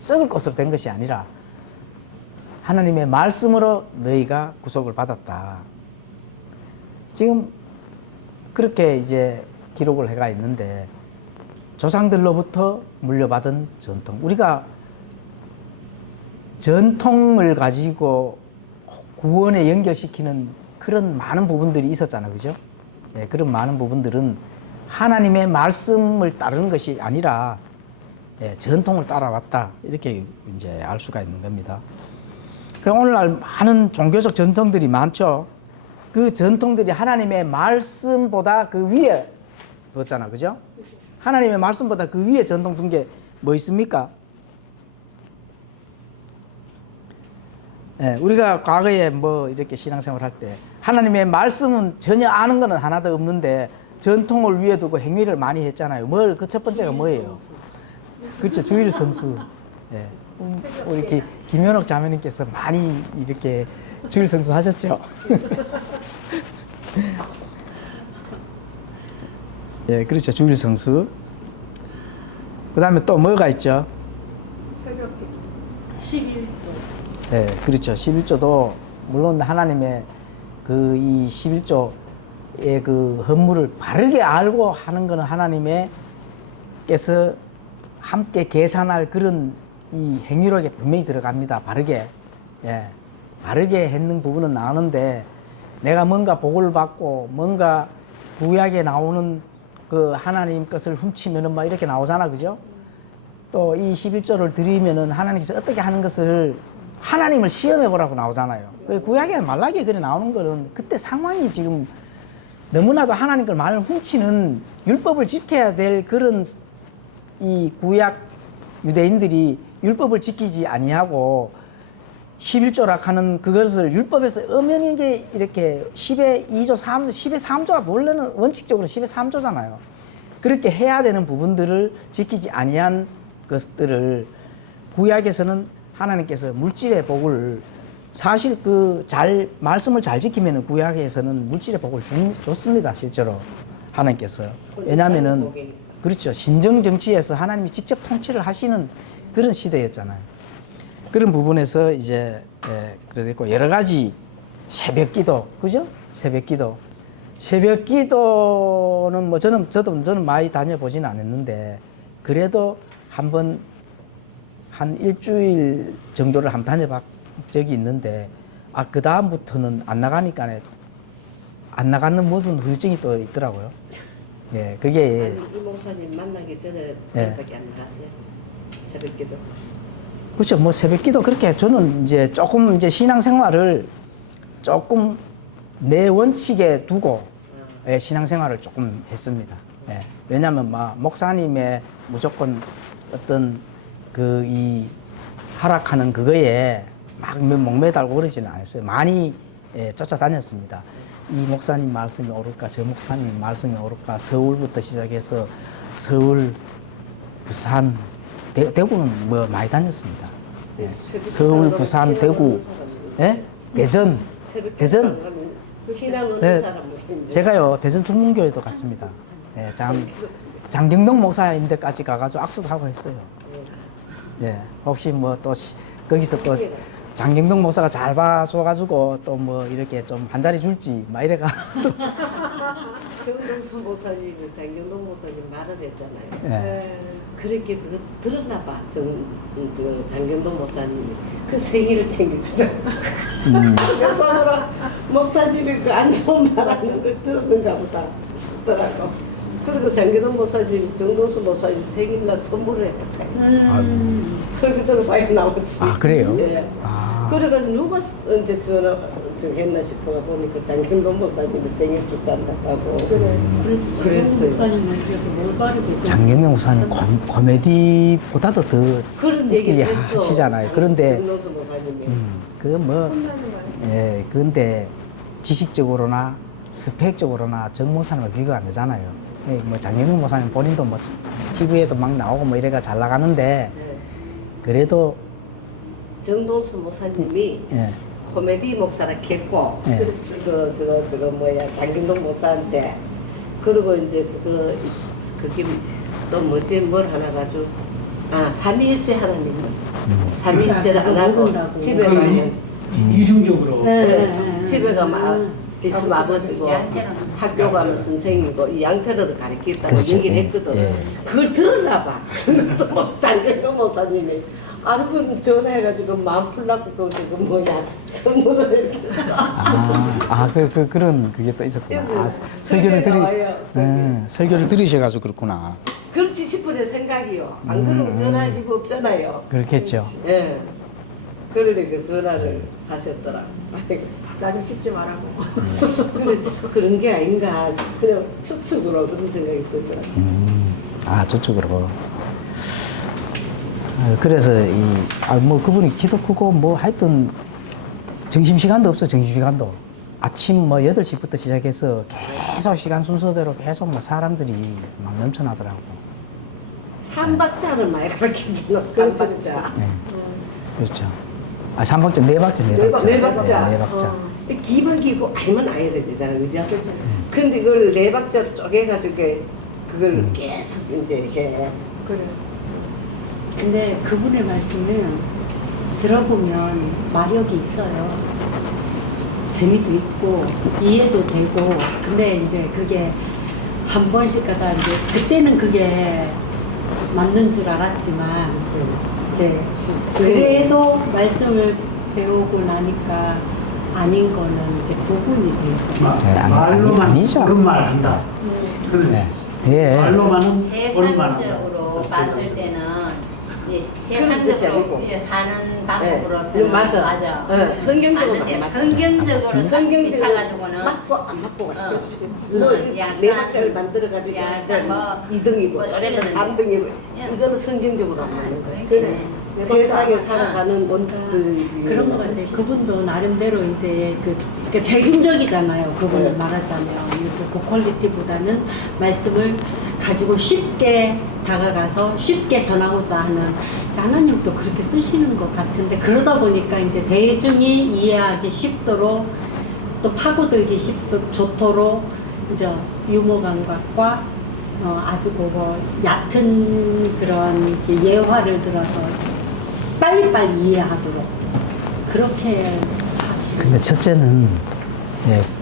썩을 것으로 된 것이 아니라 하나님의 말씀으로 너희가 구속을 받았다. 지금 그렇게 이제 기록을 해가 있는데 조상들로부터 물려받은 전통. 우리가 전통을 가지고 구원에 연결시키는 그런 많은 부분들이 있었잖아요. 그죠? 예, 그런 많은 부분들은 하나님의 말씀을 따르는 것이 아니라 전통을 따라왔다. 이렇게 이제 알 수가 있는 겁니다. 오늘날 많은 종교적 전통들이 많죠. 그 전통들이 하나님의 말씀보다 그 위에 뒀잖아. 그죠? 하나님의 말씀보다 그 위에 전통 둔 게 뭐 있습니까? 예, 우리가 과거에 뭐 이렇게 신앙생활 할 때 하나님의 말씀은 전혀 아는 거는 하나도 없는데 전통을 위에 두고 행위를 많이 했잖아요. 그 첫 번째가 뭐예요? 그렇죠. 주일 성수. 예. 우리 김현옥 자매님께서 많이 이렇게 주일 성수 하셨죠? 예, 그렇죠. 주일 성수. 그 다음에 또 뭐가 있죠? 새벽기. 11조. 예, 그렇죠. 11조도 물론 하나님의 그 이 11조의 그 헌물을 바르게 알고 하는 것은 하나님께서 함께 계산할 그런 이 행위록에 분명히 들어갑니다. 바르게. 예. 바르게 했는 부분은 나오는데 내가 뭔가 복을 받고 뭔가 구약에 나오는 그 하나님 것을 훔치면은 막 이렇게 나오잖아. 그죠? 또 이 11조를 드리면은 하나님께서 어떻게 하는 것을 하나님을 시험해 보라고 나오잖아요. 구약에 말라기에 그래 나오는 거는 그때 상황이 지금 너무나도 하나님 걸 말을 훔치는 율법을 지켜야 될 그런 이 구약 유대인들이 율법을 지키지 아니하고 11조라 하는 그것을 율법에서 엄연하게 이렇게 10의 2조 3조, 10의 3조가 원래는 원칙적으로 10의 3조잖아요. 그렇게 해야 되는 부분들을 지키지 아니한 것들을 구약에서는 하나님께서 물질의 복을 사실 말씀을 잘 지키면 구약에서는 물질의 복을 줬습니다. 실제로 하나님께서. 왜냐하면은 그렇죠. 신정 정치에서 하나님이 직접 통치를 하시는 그런 시대였잖아요. 그런 부분에서 이제 그랬고 여러 가지 새벽기도, 그죠? 새벽기도. 새벽기도는 뭐 저는 많이 다녀보지는 않았는데 그래도 한번 한 일주일 정도를 한번 다녀본 적이 있는데 그 다음부터는 안 나가니까 안 나가는 무슨 후유증이 또 있더라고요. 예, 그게 아니, 이 목사님 만나기 전에 예. 밖에 안 나갔어요. 새벽기도. 그렇죠. 뭐 새벽기도 그렇게 저는 이제 조금 이제 신앙생활을 조금 내 원칙에 두고 신앙생활을 조금 했습니다. 예. 왜냐하면 목사님의 무조건 어떤 이 하락하는 그거에 막 목매달고 그러지는 않았어요. 많이 쫓아다녔습니다. 이 목사님 말씀이 옳을까, 저 목사님 말씀이 옳을까, 서울부터 시작해서 서울, 부산, 대구는 뭐 많이 다녔습니다. 예. 서울, 부산, 대구, 예? 대전, 대전. 신앙 오는 네, 사람은 이제 제가요 대전 충문교회도 갔습니다. 예, 장경동 목사님 데까지 가가지고 악수도 하고 했어요. 예, 혹시 뭐 또 거기서 또 장경동 목사가 잘 봐줘가지고 또 뭐 이렇게 좀 한 자리 줄지 막 이래가. 정동수 목사님이 장경동 목사님 말을 했잖아요. 예. 네. 그렇게 그거 들었나 봐. 장경동 목사님이 그 생일을 챙겨주잖아. 그래서 목사님이 그 안 좋은 말 하는 걸 들었는가 보다 싶더라고. 그리고 장경동 목사님이 정동수 목사님 생일날 선물을 했다. 설교 들어봐야 나오지. 아 그래요? 예. 아, 그래가지고 누가 이제 전화 했나 싶어 보니까 장경동 목사님이 생일 축하한다고 하고. 그래. 그랬어요. 목사님은 그래도 뭘 바르고 장경동 목사님 코미디보다도 더 그런 얘기 웃기게 했어. 하시잖아요. 그런데 정동수 목사님이. 그 뭐 혼나지 말고. 예, 그런데 지식적으로나 스펙적으로나 정 목사님과 비교가 안 되잖아요. 예, 뭐 장경동 목사님 본인도 뭐 TV에도 막 나오고 뭐 이래가 잘 나가는데 네. 그래도 정동수 목사님이 예, 코미디 목사라 했고 예. 저거 뭐야 장경동 목사한테 그리고 이제 그게 또 뭐지 뭘 하나 가지고 삼위일체 하나님은 삼위일체를 안 하고 먹는다고. 집에 그건 가면 이중적으로 집에 가면 있으면 아버지고 양태는 학교 가면 선생이고 이 양태를 가르치겠다고 그렇죠. 얘기를 예, 했거든. 예. 그걸 들었나 봐. 장경동 목사님이 알고 전화해가지고 마음 풀라고 그 뭐야 선물을 했어. 그런 그게 또 있었구나. 그래서 설교를 나와요, 저기. 설교를 들으셔가지고 그렇구나. 그렇지 싶은 생각이요. 안 그러면 전화할 이유가 없잖아요. 그렇겠죠. 예. 그러니까 전화를 하셨더라. 나 좀 씹지 말라고. 그래서 그런 게 아닌가. 그냥 추측으로 그런 생각이 들더라. 저쪽으로. 그래서 뭐 그분이 키도 크고 뭐 하여튼 점심시간도 없어, 점심시간도. 아침 뭐 8시부터 시작해서 계속 시간 순서대로 계속 막 사람들이 막 넘쳐나더라고. 삼박자를 많이 가르쳐주나 삼박자. 네. 그렇죠. 3박자, 4박자, 4박자. 네 박자. 네 박자. 기본 기고 알면 알아야 되잖아, 그죠? 근데 그걸 네 박자로 쪼개가지고 그걸 계속 이제 해. 그래. 근데 그분의 말씀은 들어보면 마력이 있어요. 재미도 있고 이해도 되고 근데 이제 그게 한 번씩 가다 이제 그때는 그게 맞는 줄 알았지만 이제 그래도 말씀을 배우고 나니까 아닌 거는 이제 구분이 되죠. 말로만 아니죠. 옳은 말 한다. 그러지. 네. 예. 말로만은 옳은 말 한다. 세상적으로 봤을 때는 이제 그런 뜻이 세상적으로 아니고. 이제 사는 네. 방법으로서는 맞아. 네. 성경적으로 맞는데 맞아. 성경적으로 성경적으로 미쳐가지고는 맞고 안 맞고 같아. 그렇지, 그렇지. 약간 네 박자를 만들어가지고 약간 뭐 2등이고 뭐 노래는 이러면 3등이고 예. 이거는 성경적으로 안 맞는 거야. 그래. 세상에 살아가는 그런 것 같아요. 그분도 나름대로 이제 그러니까 대중적이잖아요. 그분을 네. 말하자면 그 퀄리티보다는 말씀을 가지고 쉽게 다가가서 쉽게 전하고자 하는 하나님도 그렇게 쓰시는 것 같은데 그러다 보니까 이제 대중이 이해하기 쉽도록 또 파고들기 좋도록 이제 유머 감각과 아주 그거 얕은 그런 예화를 들어서 빨리빨리 이해하도록 그렇게 하시는 근데 첫째는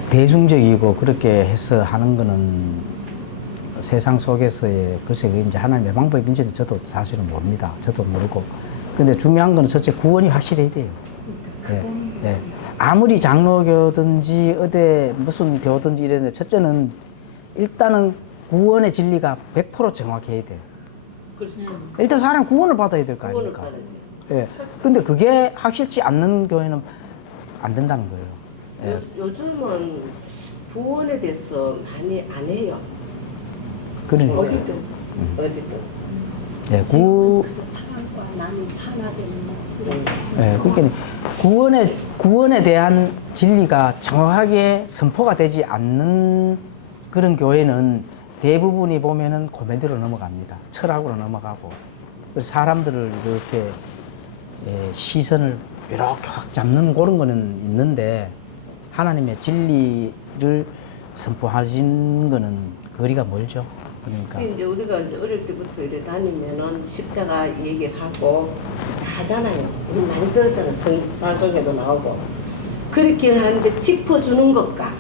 대중적이고 그렇게 해서 하는 거는 세상 속에서의 글쎄 그게 이제 하나님의 방법인지는 저도 사실은 모릅니다. 저도 모르고. 근데 중요한 거는 첫째 구원이 확실해야 돼요. 예. 아무리 장로교든지 어디 무슨 교든지 이랬는데 첫째는 일단은 구원의 진리가 100% 정확해야 돼요. 그렇지. 일단 사람 구원을 받아야 될 거 그거를 아닙니까? 받아야 돼. 예. 근데 그게 확실치 않는 교회는 안 된다는 거예요. 예. 요즘은 구원에 대해서 많이 안 해요. 그러니까. 어디든. 어디든. 예, 그저 사랑과 나는 하나 되는 뭐 이런 그러니까 구원에 대한 진리가 정확하게 선포가 되지 않는 그런 교회는 대부분이 보면은 코미디로 넘어갑니다. 철학으로 넘어가고 그래서 사람들을 이렇게 시선을 이렇게 확 잡는 그런 거는 있는데 하나님의 진리를 선포하신 거는 거리가 멀죠. 그러니까 이제 우리가 이제 어릴 때부터 이래 다니면은 십자가 얘기를 하고 다 하잖아요. 우리 많이 들었잖아요. 산송에도 나오고. 그렇게 하는데 짚어주는 것과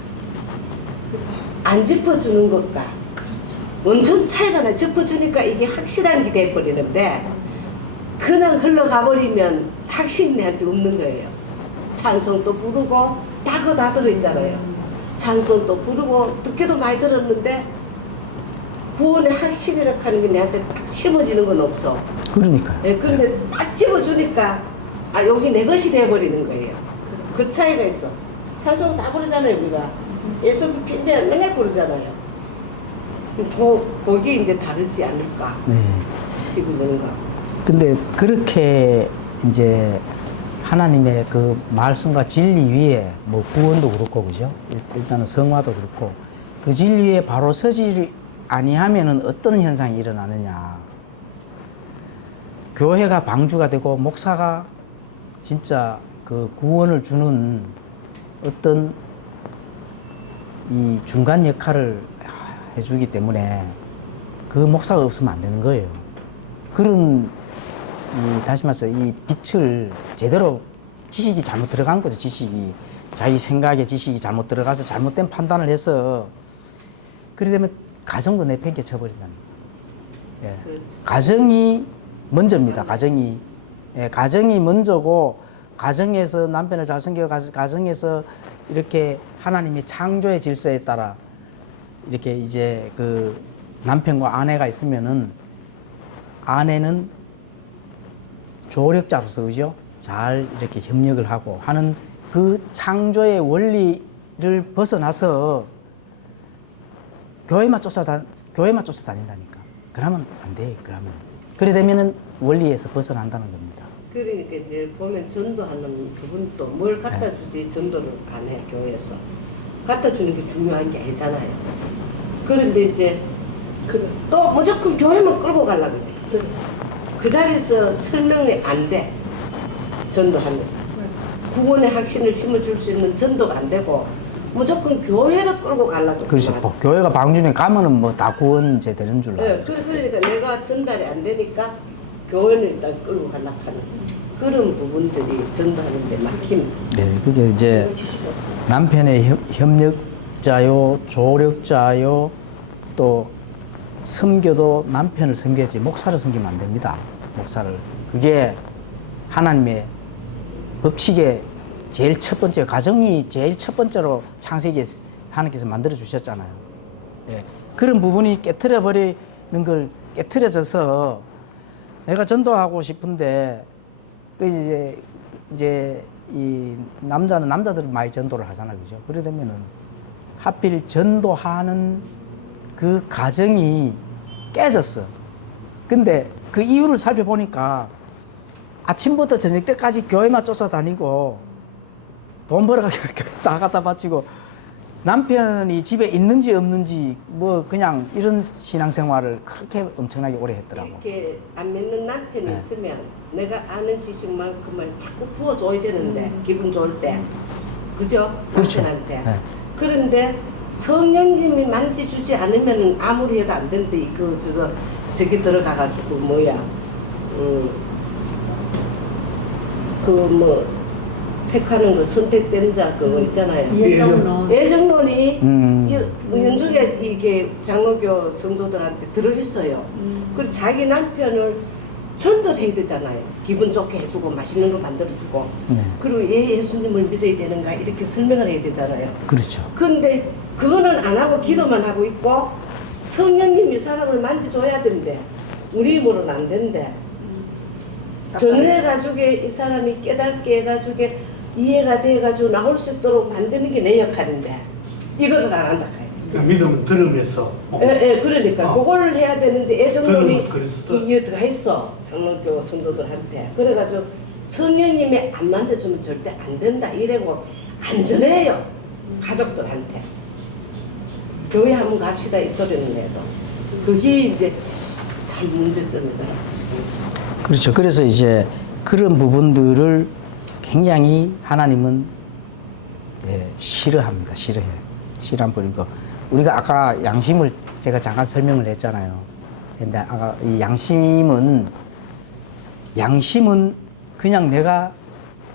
안 짚어주는 것과 원천 차이가 나. 짚어주니까 이게 확실한 게 돼버리는데 그냥 흘러가 버리면 확신이 내한테 없는 거예요. 찬송도 부르고 다 들어있잖아요. 찬송도 부르고 듣기도 많이 들었는데 구원의 확신이라고 하는 게 내한테 딱 심어지는 건 없어. 그러니까요. 네, 근데 딱 집어주니까 아 여기 내 것이 돼버리는 거예요. 그 차이가 있어. 찬송 다 부르잖아요 우리가. 예수 핀데 맨날 부르잖아요. 거기에 이제 다르지 않을까. 네. 집어주는 거. 근데 그렇게 이제 하나님의 그 말씀과 진리 위에 뭐 구원도 그렇고 그죠? 일단은 성화도 그렇고 그 진리 위에 바로 서지 아니하면은 어떤 현상이 일어나느냐? 교회가 방주가 되고 목사가 진짜 그 구원을 주는 어떤 이 중간 역할을 해주기 때문에 그 목사가 없으면 안 되는 거예요. 그런 다시 말해서 이 빛을 제대로 지식이 잘못 들어간 거죠. 지식이 자기 생각에 지식이 잘못 들어가서 잘못된 판단을 해서 그래 되면 가정도 내팽개 쳐버린다는 거예요. 예. 그렇죠. 가정이 먼저입니다. 가정이 가정이 먼저고 가정에서 남편을 잘 섬겨 가정에서 이렇게 하나님의 창조의 질서에 따라 이렇게 이제 그 남편과 아내가 있으면은 아내는 조력자로서 그죠? 잘 이렇게 협력을 하고 하는 그 창조의 원리를 벗어나서 교회만 쫓아다닌다니까. 그러면 안 돼. 그러면 그래 되면은 원리에서 벗어난다는 겁니다. 그러니까 이제 보면 전도하는 그분도 뭘 갖다 주지 전도를 안 해 교회에서. 갖다 주는 게 중요한 게 아니잖아요. 그런데 이제 또 무조건 교회만 끌고 가려고 그래. 그 자리에서 설명이 안 돼. 전도하면. 구원의 확신을 심어줄 수 있는 전도가 안 되고 무조건 교회를 끌고 가려고. 그렇죠. 뭐 교회가 방준에 가면은 뭐 다 구원제 되는 줄로. 네, 그러니까 내가 전달이 안 되니까 교회는 일단 끌고 가려고 하는 그런 부분들이 전도하는데 막힘. 네, 그게 이제 남편의 협력자요, 조력자요, 또 섬겨도 남편을 섬겨야지 목사를 섬기면 안 됩니다. 목사를. 그게 하나님의 법칙의 제일 첫 번째, 가정이 제일 첫 번째로 창세기에 하나님께서 만들어 주셨잖아요. 예. 그런 부분이 깨트려 버리는 걸 깨트려져서 내가 전도하고 싶은데 그 이제 이 남자는 남자들은 많이 전도를 하잖아요, 그죠? 그래 되면은 하필 전도하는 그 가정이 깨졌어. 근데 그 이유를 살펴보니까 아침부터 저녁 때까지 교회만 쫓아다니고 돈 벌어가게 다 갖다 바치고 남편이 집에 있는지 없는지 뭐 그냥 이런 신앙생활을 그렇게 엄청나게 오래 했더라고. 이렇게 안 믿는 남편이 네. 있으면 내가 아는 지식만큼을 자꾸 부어줘야 되는데 기분 좋을 때 그죠? 그렇죠. 남편한테. 네. 그런데 성령님이 만지주지 않으면 아무리 해도 안 된대. 저기 들어가가지고 뭐야 택하는 거 선택된 자 그거 있잖아요. 예정론. 예정론이 음. 연중에 이게 장로교 성도들한테 들어있어요. 그리고 자기 남편을 전도해야 되잖아요. 기분 좋게 해주고 맛있는 거 만들어주고 네. 그리고 예수님을 믿어야 되는가 이렇게 설명을 해야 되잖아요. 그렇죠. 근데 그거는 안 하고 기도만 하고 있고 성령님이 사람을 만져줘야 되는데 우리 힘으로는 안 된대. 전해가지고 이 사람이 깨닫게 해가지고 이해가 돼가지고 나올 수 있도록 만드는 게 내 역할인데 이거를 안 한다. 그러니까 믿음은 들음에서. 예, 그러니까 그거를 해야 되는데 애정론이 들으면 그리스도. 이해 들어있어 장로교 성도들한테. 그래가지고 성령님이 안 만져주면 절대 안 된다 이래고 안전해요 가족들한테. 교회 한번 갑시다 이 소리는 해도 그게 이제 참 문제점이더라. 그렇죠. 그래서 이제 그런 부분들을 굉장히 하나님은 싫어합니다. 싫어한 버리고 우리가 아까 양심을 제가 잠깐 설명을 했잖아요. 근데 아까 이 양심은 그냥 내가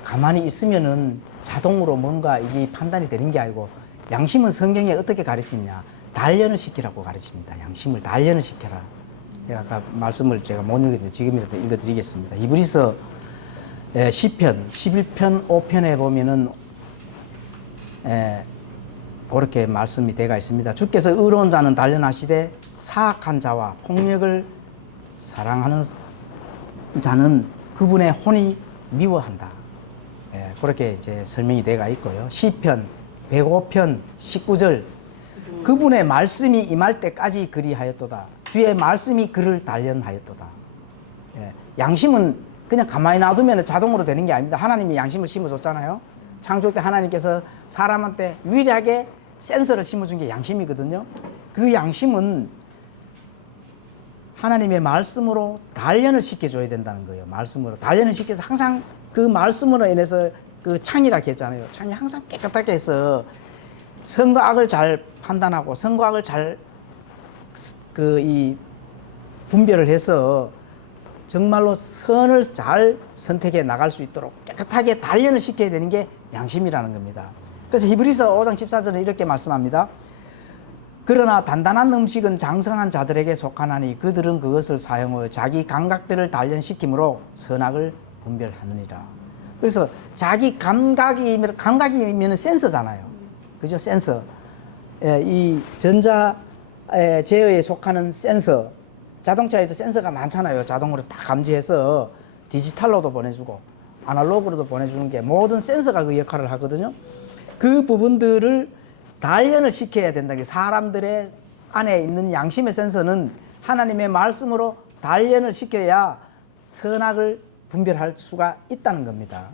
가만히 있으면은 자동으로 뭔가 이게 판단이 되는 게 아니고 양심은 성경에 어떻게 가르치냐? 단련을 시키라고 가르칩니다. 양심을 단련을 시켜라. 제가 아까 말씀을 제가 못 읽었는데 지금이라도 읽어드리겠습니다. 히브리서 시편 11편 5편에 보면은 그렇게 말씀이 되어 있습니다. 주께서 의로운 자는 단련하시되 사악한 자와 폭력을 사랑하는 자는 그분의 혼이 미워한다. 그렇게 이제 설명이 되어 있고요. 시편 105편 19절 그분의 말씀이 임할 때까지 그리하였도다. 주의 말씀이 그를 단련하였도다. 양심은 그냥 가만히 놔두면 자동으로 되는 게 아닙니다. 하나님이 양심을 심어줬잖아요. 창조 때 하나님께서 사람한테 유일하게 센서를 심어준 게 양심이거든요. 그 양심은 하나님의 말씀으로 단련을 시켜줘야 된다는 거예요. 말씀으로 단련을 시켜서 항상 그 말씀으로 인해서 그 창이라고 했잖아요. 창이 항상 깨끗하게 해서 선과 악을 잘 판단하고 선과 악을 잘 분별을 해서 정말로 선을 잘 선택해 나갈 수 있도록 깨끗하게 단련을 시켜야 되는 게 양심이라는 겁니다. 그래서 히브리서 5장 14절에 이렇게 말씀합니다. 그러나 단단한 음식은 장성한 자들에게 속하나니 그들은 그것을 사용하여 자기 감각들을 단련시키므로 선악을 분별하느니라. 그래서 자기 감각이면 센서잖아요. 그죠? 센서. 이 전자 제어에 속하는 센서. 자동차에도 센서가 많잖아요. 자동으로 다 감지해서 디지털로도 보내주고 아날로그로도 보내주는 게 모든 센서가 그 역할을 하거든요. 그 부분들을 단련을 시켜야 된다는 게 사람들의 안에 있는 양심의 센서는 하나님의 말씀으로 단련을 시켜야 선악을 분별할 수가 있다는 겁니다.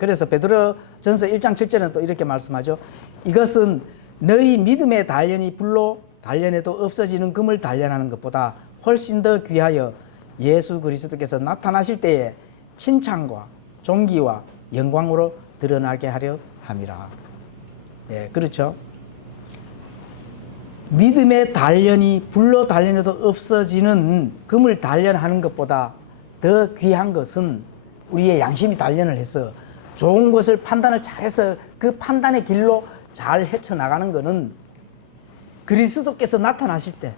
그래서 베드로전서 1장 7절에는 또 이렇게 말씀하죠. 이것은 너희 믿음의 단련이 불로 단련해도 없어지는 금을 단련하는 것보다 훨씬 더 귀하여 예수 그리스도께서 나타나실 때에 칭찬과 존귀와 영광으로 드러나게 하려 함이라. 그렇죠. 믿음의 단련이 불로 단련해도 없어지는 금을 단련하는 것보다 더 귀한 것은 우리의 양심이 단련을 해서 좋은 것을 판단을 잘해서 그 판단의 길로 잘 헤쳐나가는 것은 그리스도께서 나타나실 때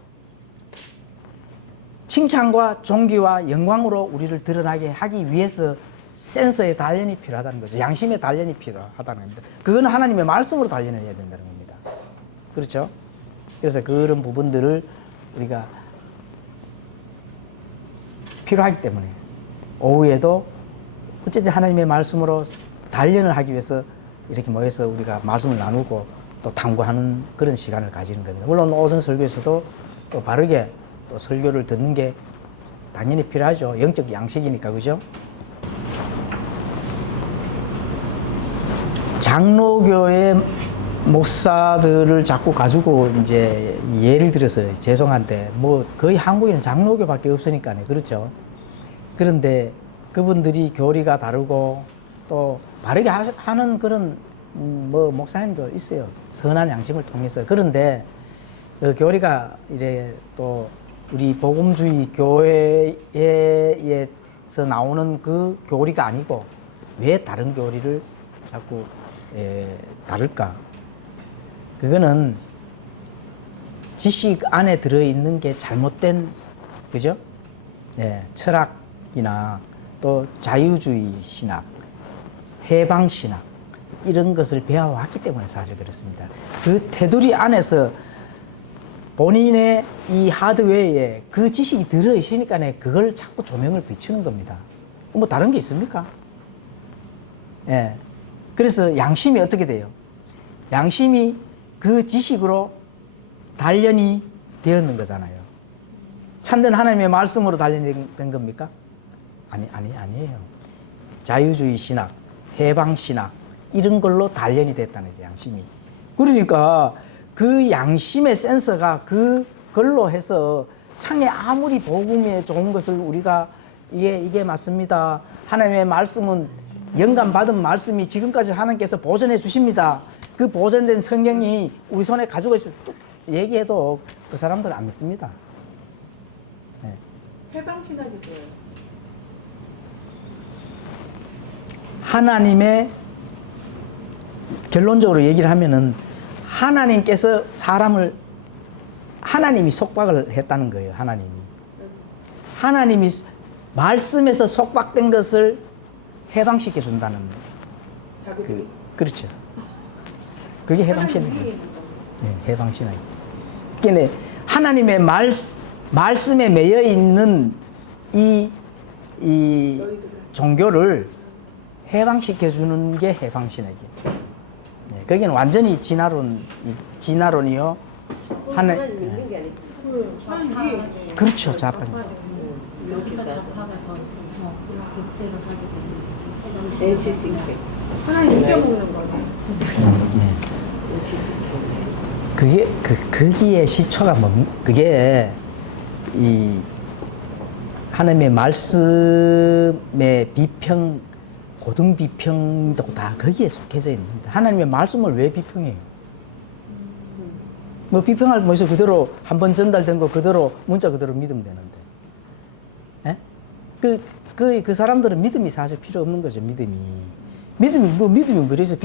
칭찬과 존귀와 영광으로 우리를 드러나게 하기 위해서 센서의 단련이 필요하다는 거죠. 양심의 단련이 필요하다는 겁니다. 그건 하나님의 말씀으로 단련을 해야 된다는 겁니다. 그렇죠? 그래서 그런 부분들을 우리가 필요하기 때문에 오후에도 어쨌든 하나님의 말씀으로 단련을 하기 위해서 이렇게 모여서 우리가 말씀을 나누고 또 탐구하는 그런 시간을 가지는 겁니다. 물론 오전 설교에서도 또 바르게 또 설교를 듣는 게 당연히 필요하죠. 영적 양식이니까, 그죠? 장로교의 목사들을 자꾸 가지고 이제 예를 들어서 죄송한데 뭐 거의 한국에는 장로교밖에 없으니까요. 그렇죠? 그런데 그분들이 교리가 다르고 또 바르게 하는 그런 뭐 목사님도 있어요. 선한 양심을 통해서. 그런데 그 교리가 이래 또 우리 복음주의 교회에서 나오는 그 교리가 아니고 왜 다른 교리를 자꾸 다를까? 그거는 지식 안에 들어있는 게 잘못된, 그죠? 철학이나 또 자유주의 신학, 해방 신학 이런 것을 배워왔기 때문에 사실 그렇습니다. 그 테두리 안에서 본인의 이 하드웨어에 그 지식이 들어있으니까 그걸 자꾸 조명을 비추는 겁니다. 뭐 다른 게 있습니까? 그래서 양심이 어떻게 돼요? 양심이 그 지식으로 단련이 되었는 거잖아요. 참된 하나님의 말씀으로 단련된 겁니까? 아니에요. 자유주의 신학, 해방 신학 이런 걸로 단련이 됐다는 거죠, 양심이. 그러니까 그 양심의 센서가 그걸로 해서 창에 아무리 복음에 좋은 것을 우리가 이게 맞습니다. 하나님의 말씀은 영감 받은 말씀이 지금까지 하나님께서 보존해 주십니다. 그 보존된 성경이 우리 손에 가지고 있으면 얘기해도 그 사람들은 안 믿습니다. 네. 해방신학이 뭐예요? 하나님의 결론적으로 얘기를 하면은 하나님께서 하나님이 속박을 했다는 거예요. 하나님이 말씀에서 속박된 것을 해방시켜 준다는 자기들이. 그렇죠. 그게 해방신학이에요. 네, 해방신학. 그러니까 하나님의 말씀에 매여 있는 이 종교를 해방시켜 주는 게 해방신학이에요. 네, 거기는 완전히 진화론이요. 하나님 믿는 게 아니지. 그렇죠, 좌파. 여기서 좌파가 더 득세를 하게 되는 거지. 전시직회. 하나님 이겨먹는 거네. 네. 전시직회. 거기에 시초가 그게 이 하나님의 말씀의 비평, 고등 비평도 다 거기에 속해져 있는데 하나님의 말씀을 왜 비평해요? 뭐 비평할 뭐 있어 그대로 한번 전달된 거 그대로 문자 그대로 믿으면 되는데, 예? 그 사람들은 믿음이 사실 필요 없는 거죠. 믿음이 그래서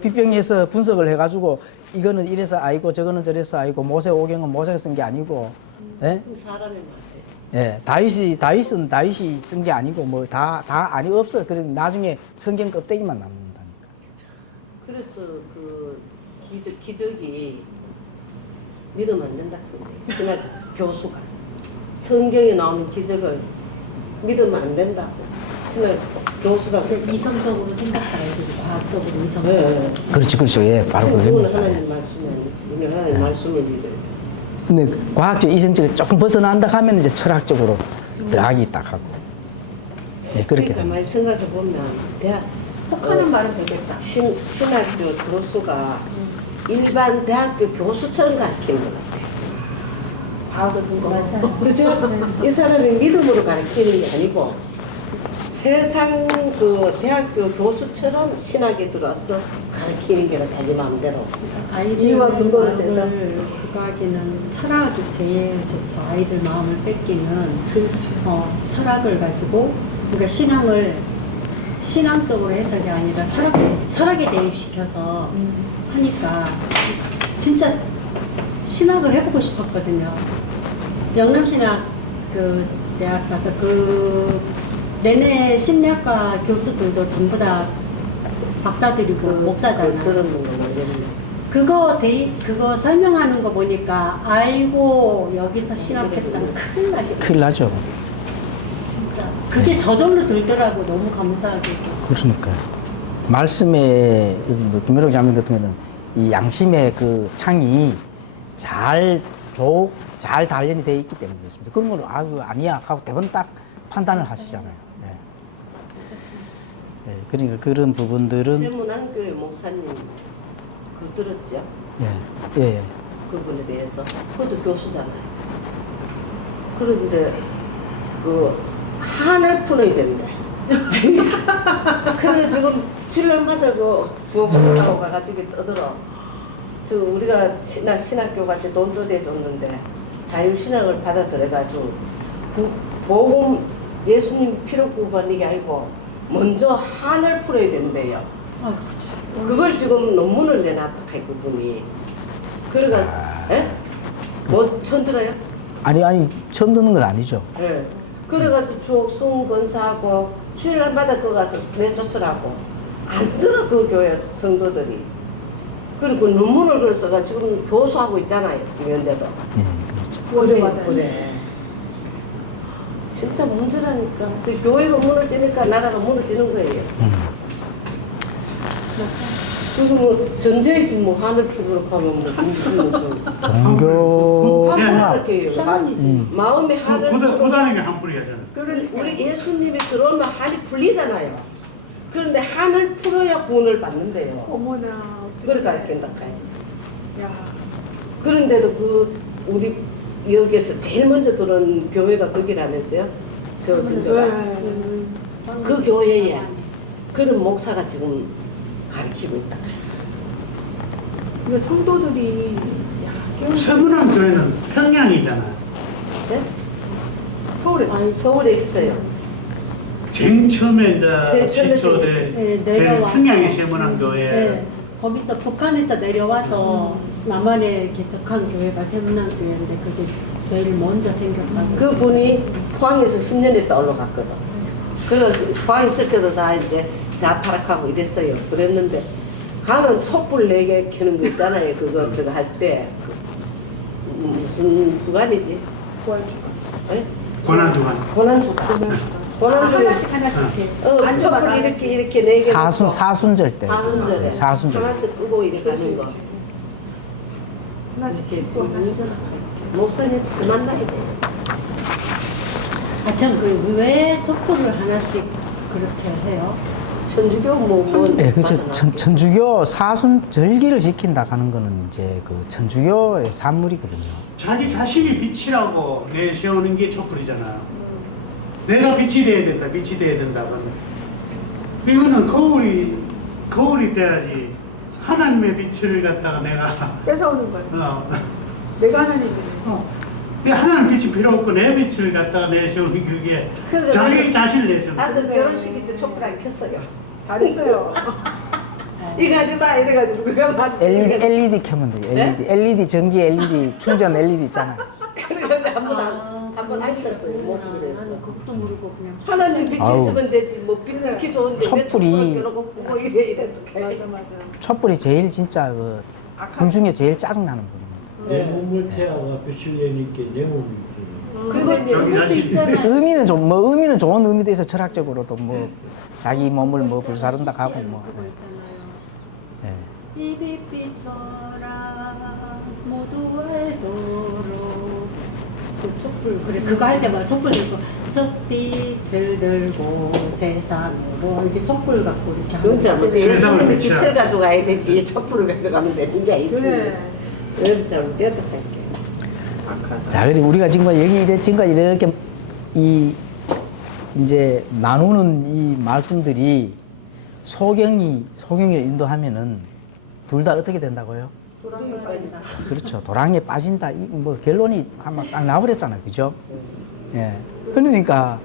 비평해서 분석을 해가지고 이거는 이래서 아니고 저거는 저래서 아니고 모세오경은 모세가 쓴 게 아니고, 예? 사람의 말. 예, 다윗이 쓴 게 아니고 뭐 다 아니 없어. 그래 나중에 성경 껍데기만 남는다니까. 그래서 그 기적이 믿으면 안 된다. 신학 교수가 성경에 나오는 기적을 믿으면 안 된다고. 신학 교수가 이성적으로 생각하는 거지. 과학적으로 이성적으로. 네. 그렇죠. 예, 바로 그거는 그겁니다. 하나님 말씀이 아니지. 우리는 하나님 말씀을 믿어야 돼. 근데 과학적 이성적을 조금 벗어난다 하면 이제 철학적으로 들어가기 딱 하고. 예, 그렇게 그러니까 됩니다. 많이 생각해 보면 혹하는 말은 되겠다. 신학교 교수가 일반 대학교 교수처럼 가르치는 것 같아요. 과학을 근거. 그죠? 이 사람이 믿음으로 가르치는 게 아니고 세상 그 대학교 교수처럼 신학에 들어와서 가르치는 게 자기 마음대로. 이유와 근거를 내서. 그거 하기는 철학이 제일 좋죠. 아이들 마음을 뺏기는 철학을 가지고 그러니까 신앙적으로 해석이 아니라 철학에 대입시켜서 하니까 진짜 신학을 해보고 싶었거든요. 영남신학 그 대학 가서 내내 심리학과 교수들도 전부 다 박사들이고 목사잖아. 들은 거 모르겠네. 그거 설명하는 거 보니까 아이고 여기서 신학했다면 큰일 나죠. 큰일 나죠. 진짜 그게 저절로 들더라고. 너무 감사하게. 그러니까 말씀에 김여롱 장면 같은 경우는 이 양심의 그 창이 잘 단련이 되어 있기 때문에 그렇습니다. 그런 걸 그거 아니야 하고 대부분 딱 판단을 하시잖아요. 네. 네, 그러니까 그런 부분들은 세문안교회 목사님 그 들었죠? 예. 그분에 대해서 그것도 교수잖아요. 그런데 그 한을 풀어야 된대. 그래 지금 주일마다 그 주옥수라고 가가지고 떠들어. 우리가 신학교 같이 돈도 내줬는데 자유신학을 받아들여가지고 복음 예수님 피로 구하는 게 아니고 먼저 한을 풀어야 된대요. 그걸 지금 논문을 내놨다 그분이. 그래가지고 뭐 처음 들어요? 아니 처음 듣는 건 아니죠. 예. 그래가지고 주옥순 권사하고 주일날마다 그거 가서 내쫓으라고 안 들어 그 교회 성도들이. 그리고 그 논문을 그래서 지금 교수하고 있잖아요 지금 현재도. 예, 그렇죠. 구원을 받아야 그래. 진짜 문제라니까. 그 교회가 무너지니까 나라가 무너지는 거예요. 그래서 뭐 전제이지 뭐 하늘 풀도록 하면 뭐 무슨 종교 하늘 이렇게 마음의 하늘 고단하게 한뿌리 하잖아. 우리 예수님이 들어오면 한이 풀리잖아요. 그런데 한을 풀어야 구원을 받는데요. 어머나. 그걸 가르친다 카요. 야. 그런데도 우리 여기에서 제일 먼저 들어온 교회가 거기라면서요? 저 전도가. 그 교회에 그런 목사가 지금 가르치고 있다. 근데 성도들이 야, 깨우쳐. 서문안 교회는 평양이잖아. 네? 서울에 아니 서울에 있어요. 제일 처음에 이제 제일 처음에 시초대 네, 내려와서. 평양의 세문안 교회. 네, 거기서 북한에서 내려와서 남한에 개척한 교회가 세문안 교회인데 그게 제일 먼저 생겼다고. 그 분이 포항에서 10년 있다 올라갔거든. 그래서 포항 있을 때도 다 이제 자파락하고 이랬어요. 그랬는데 가면 촛불 4개 켜는 거 있잖아요. 그거 저거 할 때. 무슨 주간이지? 부활주가. 네? 고난주간. 고난주간. 고난주간. 하나씩 이렇게. 촛불 이렇게 4개. 사순절 때. 사순절에. 사순절. 하나씩 끄고 이렇게 하는 거. 하나씩 이렇게 켜고 하나씩. 목사님 잘 만나야 돼. 아, 참, 왜 촛불을 하나씩 그렇게 해요? 천주교 뭐 네, 그렇죠. 천주교 사순절기를 지킨다 하는 거는 이제 그 천주교의 산물이거든요. 자기 자신이 빛이라고 내세우는 게 촛불이잖아. 내가 빛이 돼야 된다, 빛이 돼야 된다. 이거는 거울이 돼야지. 하나님의 빛을 갖다가 내가 뺏어오는 거야. 내가 하나님이네. 이 하나님 빛이 필요 없고 내 빛을 갖다가 내세우는 그게 그래, 자기 자신을 내세우는 아들 결혼식일 때 촛불 안 켰어요. 잘했어요. 이거 하지 마 이래가지고 그거 막 LED 켜면 돼요. LED. 네? LED 전기 LED 충전 LED 있잖아요. 그래가지고 한번 안 켰어요. 못 그랬어. 나는 그것도 모르고 그냥 하나님 빛이 아우. 있으면 되지 뭐빛 이렇게 좋은데 촛불이- 왜 촛불을 끄고 이래 맞아. 촛불이 제일 진짜 그 불 중에 제일 짜증나는 분입니다. 내 몸을 태아가 빛을 내니까 내 몸이 그거 자기 그것도 자신. 있잖아요. 의미는 좋은 의미도 있어 철학적으로도 뭐 자기 몸을 뭐 불사른다 하고 뭐. 그거 네. 있잖아요. 네. 이빛비춰라 모두 알도록 그 촛불 그래 그거 할 때마다 촛불 들고 저 빛을 들고 세상으로 이렇게 촛불 갖고 이렇게 그건 잘못 세상을 예수님이 비치라. 빛을 가져가야 되지 촛불을 가져가면 되는 게 아니지 그래. 그건 잘못되었다 악하다. 자, 그리고 우리가 지금까지 이렇게 이제 나누는 이 말씀들이 소경을 인도하면은 둘 다 어떻게 된다고요? 그렇죠. 도랑에 빠진다. 뭐 결론이 아마 딱 나버렸잖아요. 그죠? 예. 그러니까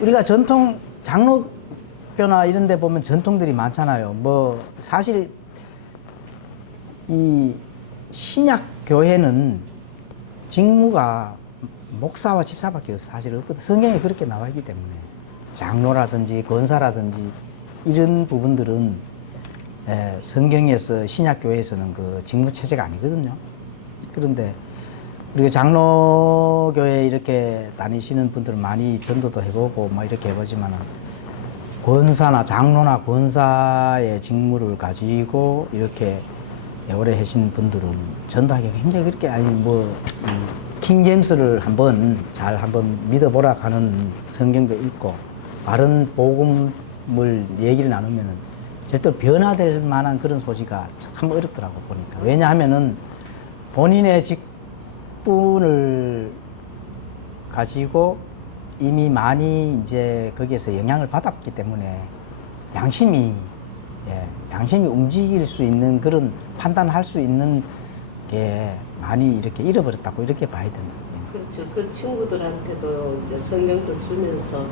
우리가 전통 장로교나 이런 데 보면 전통들이 많잖아요. 뭐 사실 이 신약 교회는 직무가 목사와 집사밖에 사실 없거든. 성경에 그렇게 나와 있기 때문에 장로라든지 권사라든지 이런 부분들은 성경에서 신약교회에서는 그 직무체제가 아니거든요. 그런데 우리가 장로교회 이렇게 다니시는 분들은 많이 전도도 해보고 뭐 이렇게 해보지만은 권사나 장로나 권사의 직무를 가지고 이렇게 오래 하신 분들은 전도하기가 굉장히 그렇게 아니 뭐 킹제임스를 한번 믿어보라 하는 성경도 있고 바른 복음을 얘기를 나누면은 절대로 변화될 만한 그런 소지가 참 어렵더라고 보니까. 왜냐하면은 본인의 직분을 가지고 이미 많이 이제 거기에서 영향을 받았기 때문에 양심이 움직일 수 있는 그런 판단할 수 있는 게 많이 이렇게 잃어버렸다고 이렇게 봐야 된다. 그렇죠. 그 친구들한테도 이제 성경도 주면서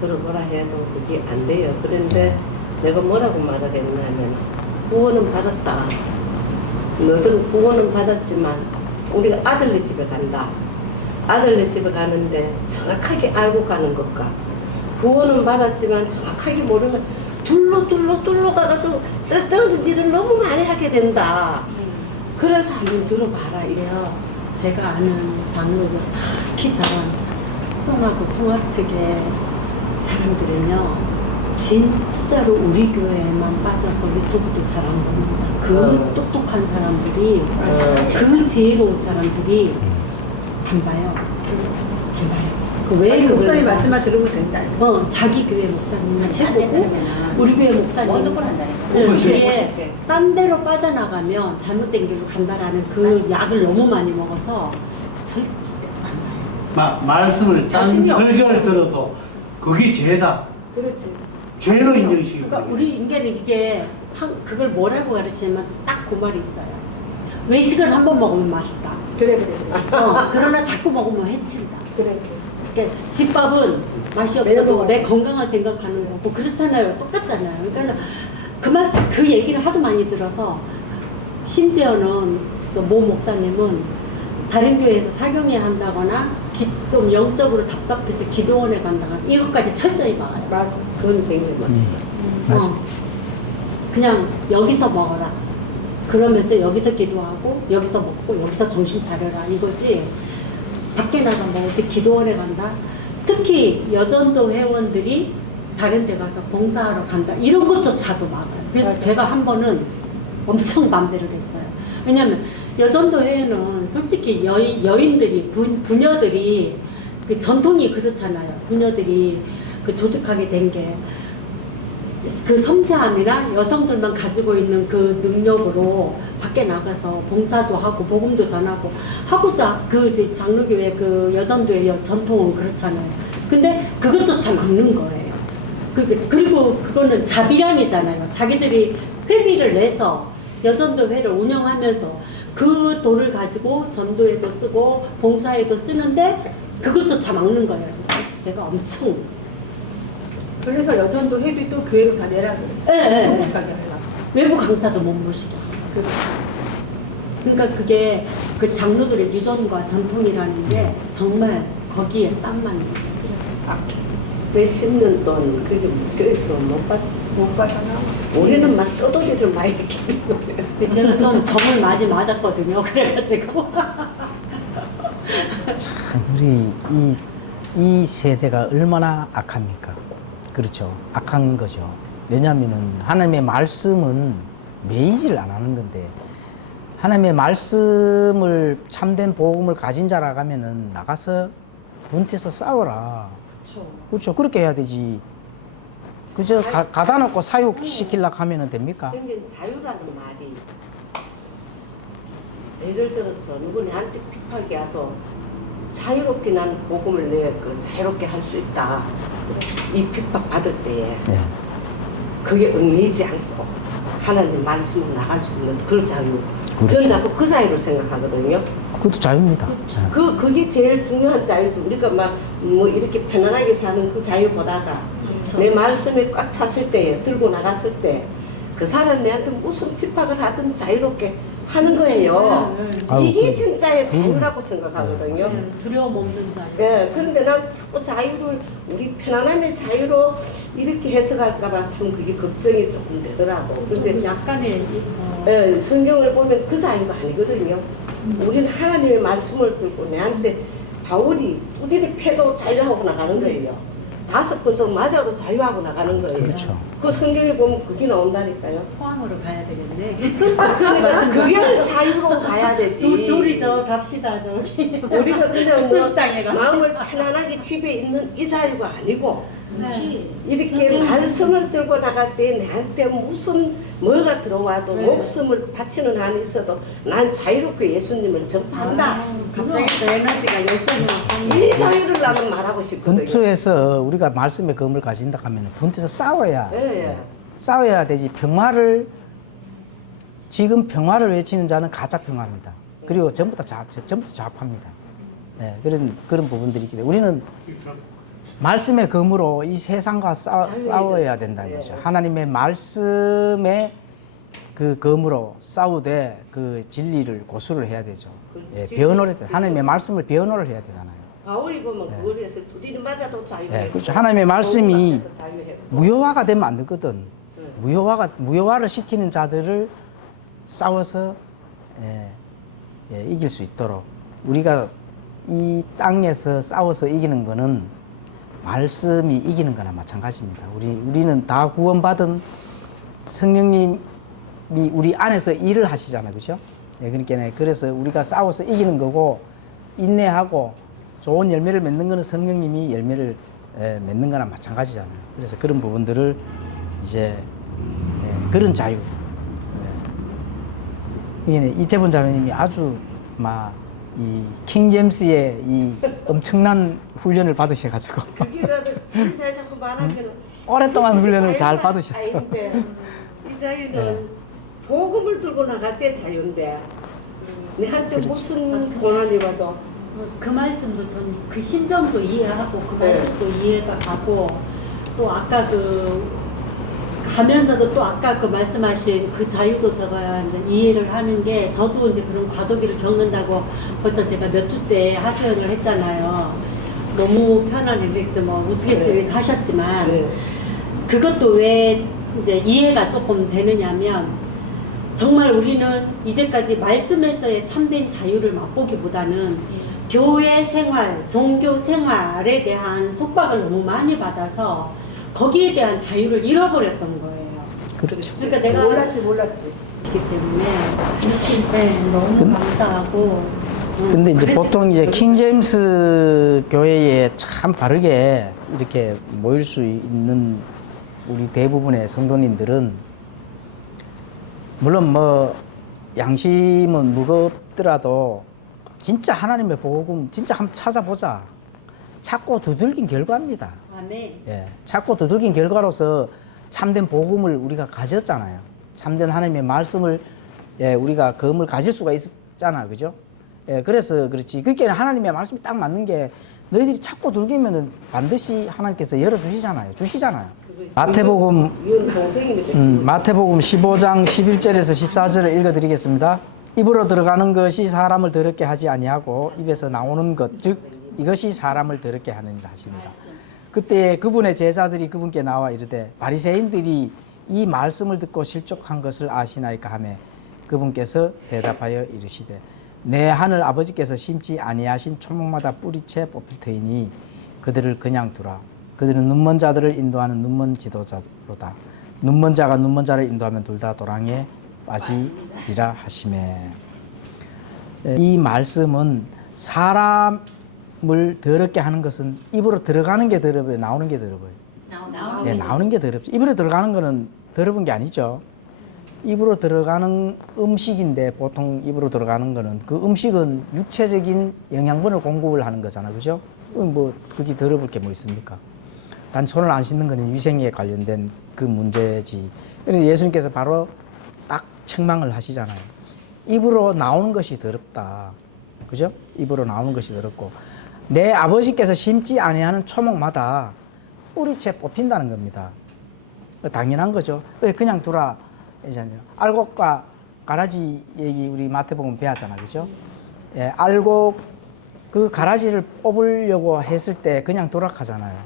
들어보라 해도 그게 안 돼요. 그런데 내가 뭐라고 말을 했냐면 구원은 받았다. 너들은 구원은 받았지만 우리가 아들네 집에 간다. 아들네 집에 가는데 정확하게 알고 가는 것과 구원은 받았지만 정확하게 모르면 둘러 가서 쓸데없는 일을 너무 많이 하게 된다. 그래서 한번 들어봐라 이래요. 제가 아는 장로가 특히 잘한 통하고 통합 측의 사람들은요 진짜로 우리 교회에만 빠져서 유튜브도 잘 안 봅니다. 그 똑똑한 사람들이 그 지혜로운 사람들이 안 봐요. 안 봐요. 자기 그 목사님 왜 말씀만 들으면 된다. 자기 교회 목사님은 최고고 우리 교회 목사님 원도권 한다니까. 이게 딴 데로 빠져나가면 잘못된 길로 간다라는 그 약을 너무 많이 먹어서 절대 안 봐요. 말씀을 짠 자신이 없어. 설교를 들어도 그게 죄다. 그렇지. 죄로 인정시키고. 그러니까 우리 인간은 이게 그걸 뭐라고 가르치면 딱 그 말이 있어요. 외식을 한 번 먹으면 맛있다. 그래. 그러나 자꾸 먹으면 해친다. 그래. 그러니까 집밥은 맛이 매운 없어도 거 내 건강을 생각하는 거고 그렇잖아요. 똑같잖아요. 그러니까 그 말씀 그 얘기를 하도 많이 들어서 심지어는 모 목사님은 다른 교회에서 사경회 한다거나 좀 영적으로 답답해서 기도원에 간다거나 이것까지 철저히 막아요. 맞아. 그건 굉장히 많아. 맞습니다. 그냥 여기서 먹어라. 그러면서 여기서 기도하고 여기서 먹고 여기서 정신 차려라 이거지. 밖에 나가면 어떻게 기도원에 간다? 특히 여전도 회원들이 다른 데 가서 봉사하러 간다 이런 것조차도 막아요. 그래서 맞아. 제가 한 번은 엄청 반대를 했어요. 왜냐면 여전도 회원은 솔직히 여인들이 부녀들이 그 전통이 그렇잖아요. 부녀들이 그 조직하게 된 게 그 섬세함이나 여성들만 가지고 있는 그 능력으로 밖에 나가서 봉사도 하고 복음도 전하고 하고자 그 이제 장로교회 그 여전도의 전통은 그렇잖아요. 근데 그것조차 막는 거예요. 그리고 그거는 자비량이잖아요. 자기들이 회비를 내서 여전도 회를 운영하면서 그 돈을 가지고 전도에도 쓰고 봉사에도 쓰는데 그것조차 막는 거예요. 그래서 제가 엄청 그래서 여전도 회비도 교회로 다 내라 그래. 예. 못하게 하려고. 외부 강사도 못 모시게. 그러니까 그게 그 장로들의 유전과 전통이라는 게 정말 거기에 딱 맞는 거예요. 몇십 년 동안 그게 묶여있으면 못 빠져. 못 빠져나. 우리는 막 떠돌이를 많이 했기 때문에. 근데 제가 좀 점을 많이 맞았거든요. 그래가지고. 참 우리 이 세대가 얼마나 악합니까? 그렇죠. 악한 거죠. 왜냐하면은 하나님의 말씀은 매이지를 안 하는 건데 하나님의 말씀을 참된 복음을 가진 자라고 하면은 나가서 분태서 싸워라. 그렇죠. 그렇게 해야 되지. 그저 가다 놓고 사육시키려고 하면은 됩니까? 굉장히 자유라는 말이 예를 들어서 누구 내한테 핍박이 와도 자유롭게 난 복음을 자유롭게 할 수 있다. 이 핍박 받을 때에 네. 그게 얽매이지 않고 하나님 말씀으로 나갈 수 있는 그 자유. 그렇죠. 저는 자꾸 그 자유를 생각하거든요. 그것도 자유입니다. 그렇죠. 그게 제일 중요한 자유죠. 우리가 막 뭐 이렇게 편안하게 사는 그 자유보다가 그렇죠. 내 말씀에 꽉 찼을 때, 들고 나갔을 때 그 사람 내한테 무슨 핍박을 하든 자유롭게 하는 거예요. 아유, 이게 그- 진짜의 자유라고 생각하거든요. 두려움 없는 자유. 예, 그런데 난 자꾸 자유를 우리 편안함의 자유로 이렇게 해석할까봐 참 그게 걱정이 조금 되더라고. 근데 근데 약간의 예, 성경을 보면 그 자유가 아니거든요. 우리는 하나님의 말씀을 듣고 내한테 바울이 두드리 패도 자유하고 나가는 거예요. 5번씩 맞아도 자유하고 나가는 거예요. 그렇죠. 그 성경에 보면 그게 나온다니까요. 포항으로 가야 되겠네. 그러니까 그걸 자유로 봐야 되지. 둘이죠. 갑시다 저기. 우리가 그냥 뭐 축도시장에 갑시다. 마음을 편안하게 집에 있는 이 자유가 아니고 그렇지. 이렇게 말씀을 들고 나갈 때 내한테 무슨 뭐가 들어와도 목숨을 바치는 한이 있어도 난 자유롭게 예수님을 전파한다. 갑자기 또 에너지가 열정이 이 자유를 나는 말하고 싶거든요. 분투에서 우리가 말씀의 검을 가진다 하면 분투에서 싸워야 예. 싸워야 되지. 지금 평화를 외치는 자는 가짜 평화입니다. 그리고 전부 다 좌합합니다. 네, 그런 부분들이 있기 때문에 우리는 말씀의 검으로 이 세상과 싸워야 된다는 거죠. 하나님의 말씀의 그 검으로 싸우되 그 진리를 고수를 해야 되죠. 예, 변호를 하나님의 말씀을 변호를 해야 되잖아요. 바울이 보면 그걸 해서 두드리 맞아도 자유해. 네, 그렇죠. 하나님의 말씀이 복음 앞에서 자유해. 무효화가 되면 안 되거든. 무효화를 시키는 자들을 싸워서 이길 수 있도록 우리가 이 땅에서 싸워서 이기는 거는 말씀이 이기는 거나 마찬가지입니다. 우리는 다 구원받은 성령님이 우리 안에서 일을 하시잖아요, 그렇죠? 그러니까 그래서 우리가 싸워서 이기는 거고 인내하고 좋은 열매를 맺는 거는 성령님이 열매를 맺는 거나 마찬가지잖아요. 그래서 그런 부분들을 이제 그런 자유. 이게 이태본 자매님이 아주 이 킹제임스의 이 엄청난 훈련을 받으셔가지고 그게라도 잘 자꾸 말하면 오랫동안 훈련을 잘 받으셨어. 아닌데 이 자유는 복음을 들고 나갈 때 자유인데 내한테 무슨 고난이 와도 그 말씀도 전 그 심정도 이해하고 그 네. 말씀도 이해가 가고 또 아까 그 가면서도 또 아까 그 말씀하신 그 자유도 제가 이제 이해를 하는 게 저도 이제 그런 과도기를 겪는다고 벌써 제가 몇 주째 하소연을 했잖아요. 너무 편한 릴렉스 뭐 우스갯소리 하셨지만 네. 그것도 왜 이제 이해가 조금 되느냐면 정말 우리는 이제까지 말씀에서의 참된 자유를 맛보기보다는 교회 생활, 종교 생활에 대한 속박을 너무 많이 받아서 거기에 대한 자유를 잃어버렸던 거예요. 그렇죠. 그러니까 내가 몰랐지. 기 때문에 네, 너무 감사하고. 근데 이제 그래서 보통 이제 킹제임스 교회에 참 바르게 이렇게 모일 수 있는 우리 대부분의 성도님들은 물론 뭐 양심은 무겁더라도 진짜 하나님의 복음 진짜 한번 찾아보자. 찾고 두들긴 결과입니다. 아멘. 예, 찾고 두들긴 결과로서 참된 복음을 우리가 가졌잖아요. 참된 하나님의 말씀을 우리가 검을 가질 수가 있었잖아, 그죠? 예, 그래서 그렇지. 그게 하나님의 말씀이 딱 맞는 게 너희들이 찾고 들기면은 반드시 하나님께서 열어주시잖아요. 마태복음 이건 동생이니까 마태복음 15장 11절에서 14절을 읽어드리겠습니다. 입으로 들어가는 것이 사람을 더럽게 하지 아니하고 입에서 나오는 것, 즉 이것이 사람을 더럽게 하느니라 하십니다. 그때 그분의 제자들이 그분께 나와 이르되 바리새인들이 이 말씀을 듣고 실족한 것을 아시나이까 하매 그분께서 대답하여 이르시되 내 하늘 아버지께서 심지 아니하신 초목마다 뿌리채 뽑힐 터이니 그들을 그냥 두라. 그들은 눈먼 자들을 인도하는 눈먼 지도자로다. 눈먼 자가 눈먼 자를 인도하면 둘 다 도랑에 빠지리라 하시매. 이 말씀은 사람을 더럽게 하는 것은 입으로 들어가는 게 더러워요, 나오는 게 더러워요. 예, 나오는 게 더럽죠. 입으로 들어가는 거는 더러운 게 아니죠. 입으로 들어가는 음식인데 보통 입으로 들어가는 거는 그 음식은 육체적인 영양분을 공급을 하는 거잖아, 그죠? 뭐 그게 더러울 게 뭐 있습니까? 단 손을 안 씻는 거는 위생에 관련된 그 문제지. 그래서 예수님께서 바로 딱 책망을 하시잖아요. 입으로 나오는 것이 더럽다, 그죠? 입으로 나오는 것이 더럽고 내 아버지께서 심지 아니하는 초목마다 뿌리채 뽑힌다는 겁니다. 당연한 거죠. 그냥 두라. 알곡과 가라지 얘기 우리 마태복음 배웠잖아, 그죠? 예, 알곡 그 가라지를 뽑으려고 했을 때 그냥 두라 하잖아요.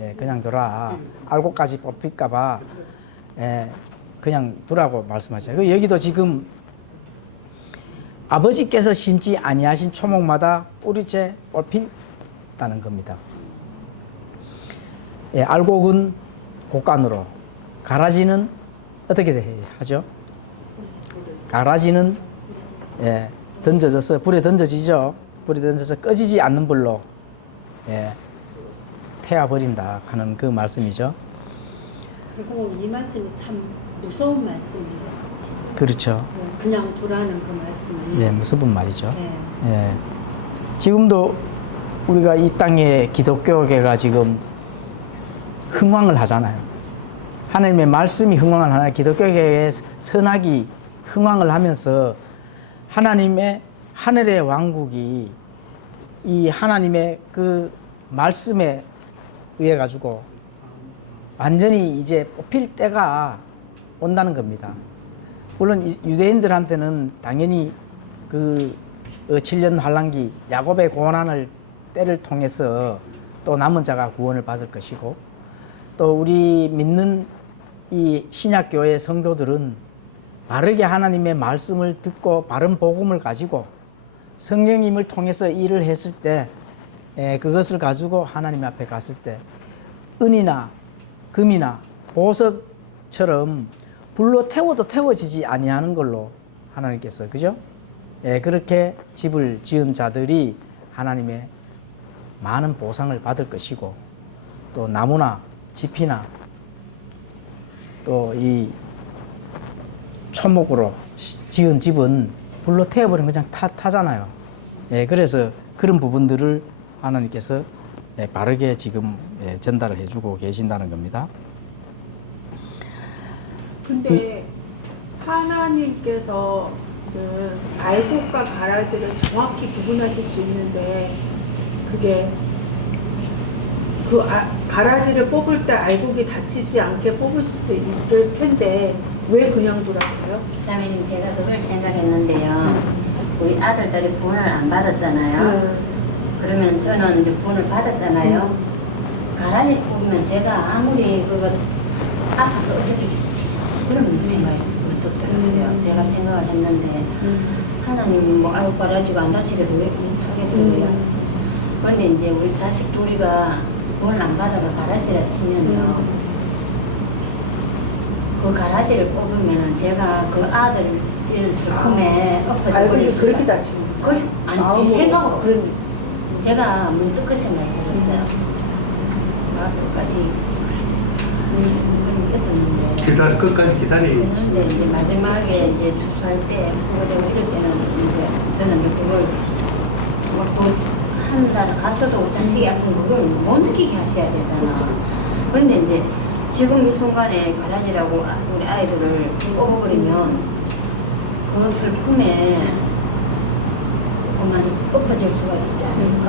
예, 그냥 두라. 알곡까지 뽑힐까봐 그냥 두라고 말씀하시죠. 여기도 지금 아버지께서 심지 아니하신 초목마다 뿌리채 뽑힌다는 겁니다. 예, 알곡은 곡간으로, 가라지는 어떻게 하죠? 가라지는 던져져서 불에 던져지죠. 불에 던져서 꺼지지 않는 불로 태워버린다 하는 그 말씀이죠. 그리고 이 말씀이 참 무서운 말씀이에요. 그렇죠. 그냥 두라는 그 말씀이. 예, 무서운 말이죠. 네. 예. 지금도 우리가 이 땅에 기독교계가 지금 흥왕을 하잖아요. 하나님의 말씀이 흥왕을 하나, 기독교계의 선악이 흥왕을 하면서 하나님의 하늘의 왕국이 이 하나님의 그 말씀에 의해 가지고 완전히 이제 뽑힐 때가 온다는 겁니다. 물론 유대인들한테는 당연히 그 7년 환란기 야곱의 고난을 때를 통해서 또 남은 자가 구원을 받을 것이고 또 우리 믿는 이 신약교회 성도들은 바르게 하나님의 말씀을 듣고 바른 복음을 가지고 성령님을 통해서 일을 했을 때 그것을 가지고 하나님 앞에 갔을 때 은이나 금이나 보석처럼 불로 태워도 태워지지 아니하는 걸로 하나님께서, 그죠? 그렇게 집을 지은 자들이 하나님의 많은 보상을 받을 것이고 또 나무나 지피나 또 이 초목으로 지은 집은 불로 태워버리면 그냥 타잖아요. 예, 그래서 그런 부분들을 하나님께서 바르게 지금 전달을 해주고 계신다는 겁니다. 근데 하나님께서는 알곡과 가라지를 정확히 구분하실 수 있는데 그게 가라지를 뽑을 때 알곡이 다치지 않게 뽑을 수도 있을 텐데 왜 그냥 두라고요? 자매님 제가 그걸 생각했는데요. 우리 아들들이 구원을 안 받았잖아요. 그러면 저는 이제 구원을 받았잖아요. 가라지 뽑으면 제가 아무리 그거 아파서 어떻게 그런 생각이 들었어요. 제가 생각을 했는데 하나님이 뭐 아유 가라지가 안 다치게도 왜 못하겠어요. 그런데 이제 우리 자식 둘이가 구원을 안 받아가 가라지라 치면요. 그 가라지를 뽑으면 제가 그 아들 슬픔에 엎어져 알곡이 버릴 그렇게 수가 다치는 거예요? 그래? 아니 제 생각으로 그런 제가 문득 그 생각이 들었어요. 나 끝까지 있었는데 끝까지 기다려야지. 근데 이제 마지막에 이제 수수할 때 그거 되고 이럴 때는 이제 저는 이제 그걸 한 달 갔어도 자식이 아픈 그걸 못 느끼게 하셔야 되잖아. 그런데 이제 지금 이 순간에 가라지라고 우리 아이들을 뽑아버리면 그 슬픔에 그만 엎어질 수가 있지 않을까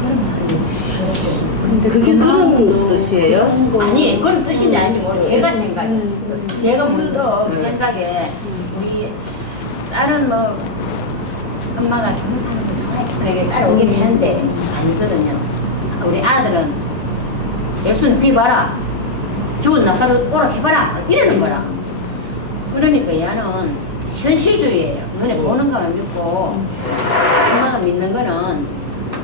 그런 마음이 들었어요. 근데 그게 그런 뜻이에요? 아니 그런 뜻인지 아닌지 모르겠어요. 제가 생각에 제가 문득 생각에 우리 딸은 뭐 엄마가 교육하는 걸 좋아해서 그렇게 따라오긴 했는데 아니거든요. 우리 아들은 예수는 비봐라 죽은 나사로 오락해봐라 이러는 거라. 그러니까 얘는 현실주의예요. 눈에 보는 거만 믿고 엄마가 믿는 거는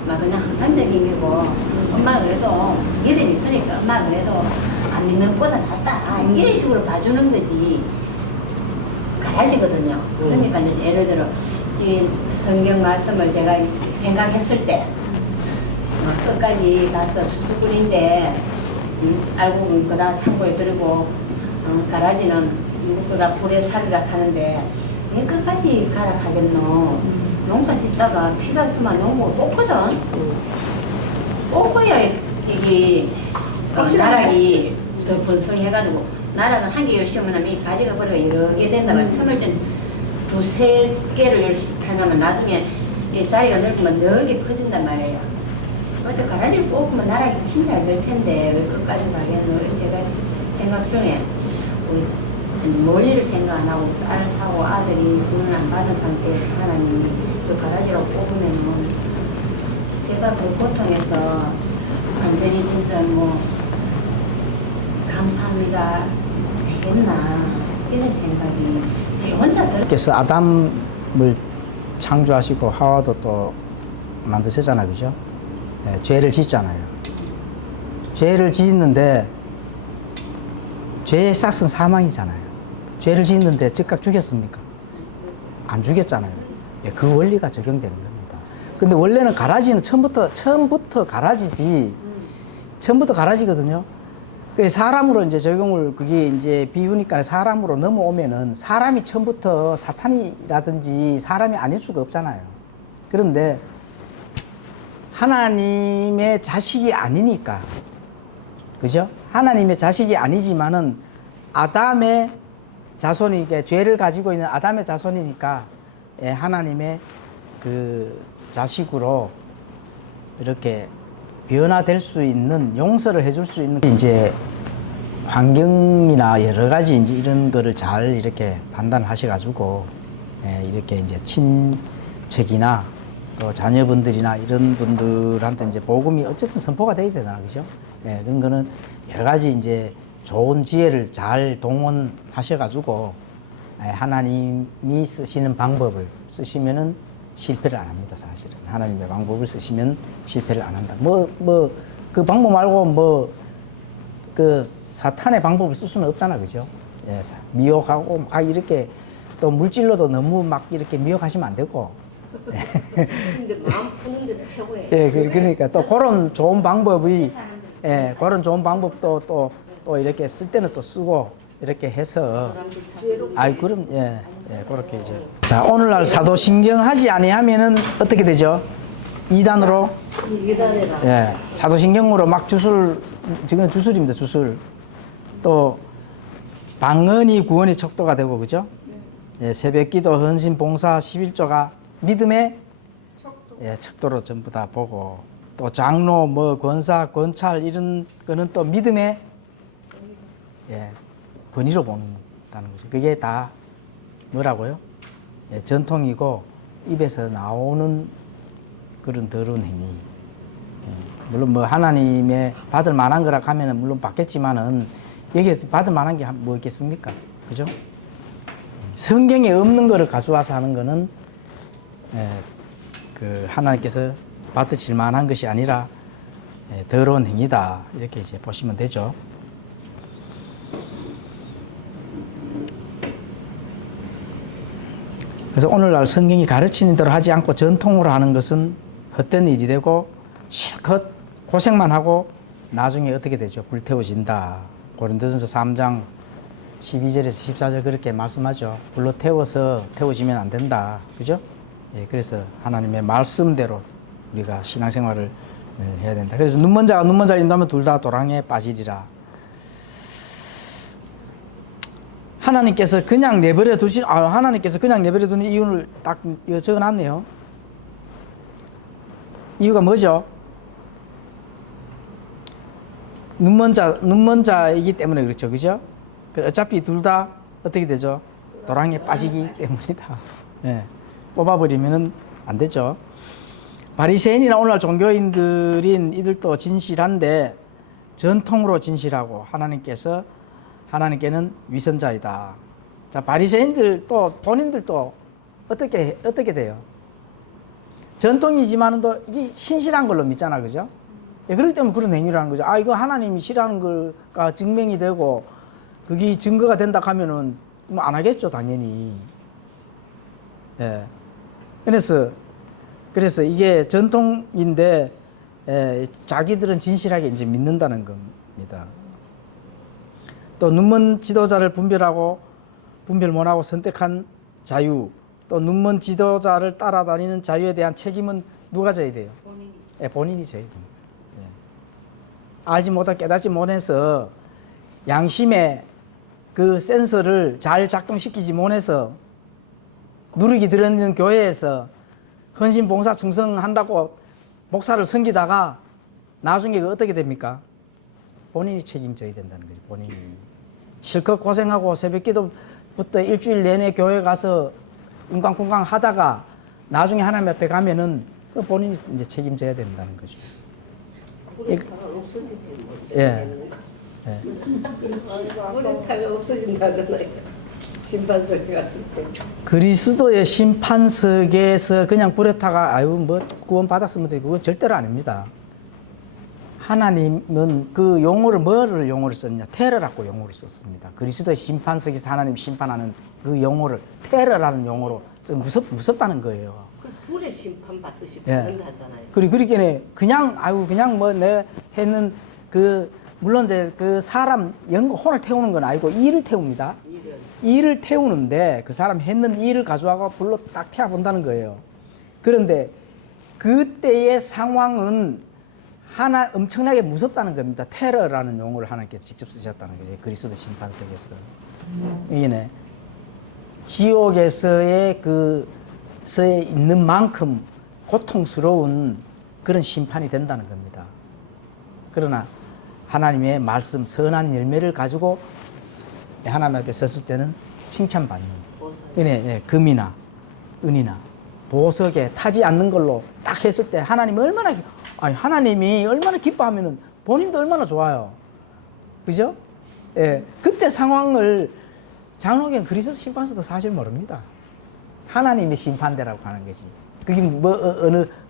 막 그냥 항상적인 거고 엄마가 그래도 믿음이 있으니까 엄마가 그래도 안 믿는 것보다 낫다 이런 식으로 봐주는 거지 가라지거든요. 그러니까 이제 예를 들어 이 성경 말씀을 제가 생각했을 때 끝까지 가서 수두꾼인데 알고 그다 창고에 들고 가라지는 누구보다 불에 살이라 하는데 왜 끝까지 가라 하겠노. 농사 짓다가 피가 있으면 농부 뽑거든. 뽑아야 이게 나락이 더 번성해가지고 나락은 한 개 열심히 하면 이 가지가 버리가 여러 개 된다가 처음에 땐 두세 개를 열심히 하면 나중에 이 자리가 넓으면 넓게 퍼진단 말이에요. 그때 가라지를 뽑으면 나락이 훨씬 잘 될 텐데 왜 끝까지 가겠노. 제가 생각 중에 우리 멀리를 생각 안 하고 딸하고 아들이 돈을 안 받은 상태에서 하나님이 저 가라지로 뽑으면은 제가 그 고통에서 완전히 진짜 뭐 감사합니다 되겠나 이런 생각이 제 혼자 들어. 그래서 아담을 창조하시고 하와도 또 만드셨잖아요, 그죠? 네, 죄를 짓잖아요. 죄를 짓는데 죄의 싹은 사망이잖아요. 죄를 짓는데 즉각 죽였습니까? 안 죽였잖아요. 예, 그 원리가 적용되는 겁니다. 근데 원래는 가라지는 처음부터 가라지지. 처음부터 가라지거든요. 그 사람으로 이제 적용을 그게 이제 비우니까 사람으로 넘어오면은 사람이 처음부터 사탄이라든지 사람이 아닐 수가 없잖아요. 그런데 하나님의 자식이 아니니까, 그죠? 하나님의 자식이 아니지만은 아담의 자손이 죄를 가지고 있는 아담의 자손이니까 하나님의 그 자식으로 이렇게 변화될 수 있는 용서를 해줄 수 있는 이제 환경이나 여러 가지 이제 이런 거를 잘 이렇게 판단하셔가지고 이렇게 이제 친척이나 또 자녀분들이나 이런 분들한테 이제 복음이 어쨌든 선포가 돼야 되잖아, 그죠? 그런 거는 여러 가지 이제 좋은 지혜를 잘 동원하셔가지고 하나님이 쓰시는 방법을 쓰시면은 실패를 안 합니다, 사실은. 하나님의 방법을 쓰시면 실패를 안 한다. 그 방법 말고 그 사탄의 방법을 쓸 수는 없잖아, 그죠? 미혹하고 막 이렇게 또 물질로도 너무 막 이렇게 미혹하시면 안 되고. 근데 마음 푸는 데 최고예요. 그러니까 또 그런 좋은 방법이, 그런 좋은 방법도 또 이렇게 쓸 때는 또 쓰고, 이렇게 해서 사람들 사도 아이 그럼 그렇게 이제 자 오늘날 사도신경 하지 아니하면은 어떻게 되죠? 2단으로 이단에다 예 사도신경으로 막 주술 지금 주술입니다 주술 또 방언이 구원의 척도가 되고 그죠? 예 새벽기도 헌신 봉사 11조가 믿음의 척도로 전부 다 보고 또 장로 뭐 권사 권찰 이런 거는 또 믿음의 권위로 본다는 거죠. 그게 다 뭐라고요? 전통이고 입에서 나오는 그런 더러운 행위. 물론 뭐 하나님의 받을 만한 거라 하면은 물론 받겠지만은 여기에서 받을 만한 게 뭐 있겠습니까? 그죠? 성경에 없는 거를 가져와서 하는 거는 그 하나님께서 받으실 만한 것이 아니라 더러운 행위다 이렇게 이제 보시면 되죠. 그래서 오늘날 성경이 가르치는 대로 하지 않고 전통으로 하는 것은 헛된 일이 되고 실컷 고생만 하고 나중에 어떻게 되죠? 불태워진다. 고린도전서 3장 12절에서 14절 그렇게 말씀하죠. 불로 태워지면 안 된다. 그죠? 그래서 하나님의 말씀대로 우리가 신앙생활을 해야 된다. 그래서 눈먼 자가 눈먼 자를 인도하면 둘 다 도랑에 빠지리라. 하나님께서 그냥 내버려 하나님께서 그냥 내버려 두는 이유를 딱 적어놨네요. 이유가 뭐죠? 눈먼 자이기 때문에 그렇죠. 그죠? 어차피 둘 다 어떻게 되죠? 도랑에 빠지기 때문이다. 뽑아버리면 안 되죠. 바리새인이나 오늘날 종교인들인 이들도 진실한데 전통으로 진실하고 하나님께는 위선자이다. 자, 바리새인들 또 본인들도 어떻게 돼요? 전통이지만은 또 이게 신실한 걸로 믿잖아, 그죠? 그렇기 때문에 그런 행위를 하는 거죠. 이거 하나님이 싫어하는 걸가 증명이 되고 그게 증거가 된다 하면은 뭐 안 하겠죠, 당연히. 그래서 이게 전통인데 자기들은 진실하게 이제 믿는다는 겁니다. 또 눈먼 지도자를 분별 못하고 선택한 자유, 또 눈먼 지도자를 따라다니는 자유에 대한 책임은 누가 져야 돼요? 본인이 져야 됩니다. 알지 못하고 깨닫지 못해서 양심의 그 센서를 잘 작동시키지 못해서 누룩이 들어있는 교회에서 헌신 봉사 충성한다고 목사를 섬기다가 나중에 어떻게 됩니까? 본인이 책임져야 된다는 거죠. 본인이 실컷 고생하고 새벽기도부터 일주일 내내 교회 가서 웅강쿵강 하다가 나중에 하나님 앞에 가면은 본인이 이제 책임져야 된다는 거죠. 뿌리타가 없어지지 뭐. 뿌리타가 없어진다잖아요. 심판석에 갔을 때. 그리스도의 심판석에서 그냥 뿌려타가 뭐 구원 받았으면 되고 그거 절대로 아닙니다. 하나님은 그 용어를 뭐를 용어를 썼냐? 테러라고 용어를 썼습니다. 그리스도의 심판석에서 하나님 심판하는 그 용어를 테러라는 용어로 무섭다는 거예요. 그 불의 심판 받듯이 받는다잖아요. 그러니까 그냥 뭐 내 했는 물론 이제 그 사람 혼을 태우는 건 아니고 일을 태웁니다. 일을 태우는데 그 사람 했는 일을 가져와서 불로 딱 태워본다는 거예요. 그런데 그때의 상황은 엄청나게 무섭다는 겁니다. 테러라는 용어를 하나님께서 직접 쓰셨다는 거죠. 그리스도 심판석에서. 이게 지옥에서의 서에 있는 만큼 고통스러운 그런 심판이 된다는 겁니다. 그러나 하나님의 말씀, 선한 열매를 가지고 하나님 앞에 섰을 때는 칭찬받는 금이나 은이나 보석에 타지 않는 걸로 딱 했을 때 하나님이 얼마나 기뻐하면은 본인도 얼마나 좋아요. 그죠? 그때 상황을 장로교는 그리스도 심판서도 사실 모릅니다. 하나님의 심판대라고 하는 거지. 그게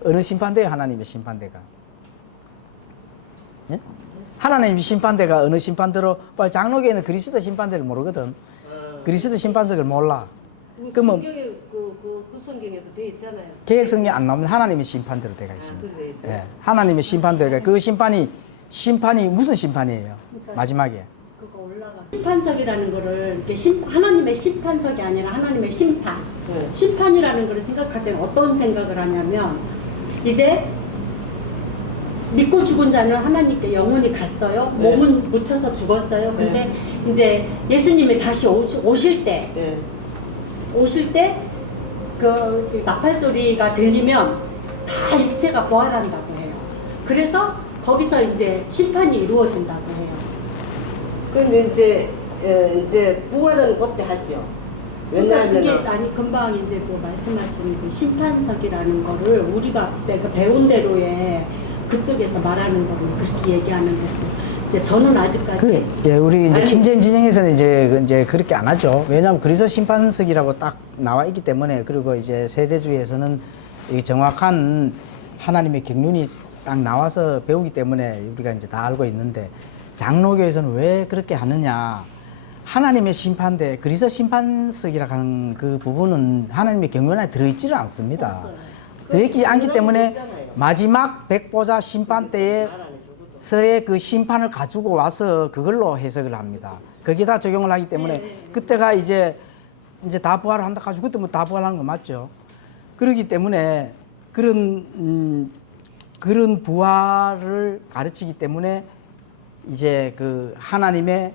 어느 심판대예요? 하나님의 심판대가. 예? 하나님의 심판대가 어느 심판대로 장로교는 그리스도 심판대를 모르거든. 그리스도 심판석을 몰라. 그러면 성경에 그 성경에도 돼 있잖아요. 개혁 성경 안 나오면 하나님의 심판대로 되어 있습니다. 그래 있어요. 하나님의 심판대가 그 심판이 무슨 심판이에요? 그러니까 마지막에 그거 올라가. 심판석이라는 거를 이렇게 하나님의 심판석이 아니라 하나님의 심판. 네. 심판이라는 거를 생각할 때는 어떤 생각을 하냐면 이제 믿고 죽은 자는 하나님께 영혼이 갔어요. 네. 몸은 묻혀서 죽었어요. 근데 이제 예수님이 다시 오실 때 네. 그 나팔 소리가 들리면 다 육체가 부활한다고 해요. 그래서 거기서 이제 심판이 이루어진다고 해요. 근데 이제 부활은 그때 하죠. 그러니까 그게 왜냐하면 아니 금방 이제 뭐 말씀하신 그 심판석이라는 거를 우리가 내가 배운 대로에 그쪽에서 말하는 거는 그렇게 얘기하는 것도 이제 저는 아직까지 그래, 예, 우리 이제 아니, 킴잼 진영에서는 이제 그렇게 안 하죠. 왜냐하면 그리스도 심판석이라고 딱 나와 있기 때문에. 그리고 이제 세대주의에서는 이 정확한 하나님의 경륜이 딱 나와서 배우기 때문에 우리가 이제 다 알고 있는데, 장로교에서는 왜 그렇게 하느냐? 하나님의 심판대 그리스도 심판석이라 하는 그 부분은 하나님의 경륜 안에 들어있지를 않습니다. 없어요. 들어있지 않기 때문에 있잖아요. 마지막 백보자 심판 때에 말 안 해주거든. 서의 그 심판을 가지고 와서 그걸로 해석을 합니다. 거기다 적용을 하기 때문에 네. 그때가 이제 다 부활을 한다 가지고 그때 뭐 다 부활하는 거 맞죠? 그렇기 때문에 그런 부활을 가르치기 때문에 이제 그 하나님의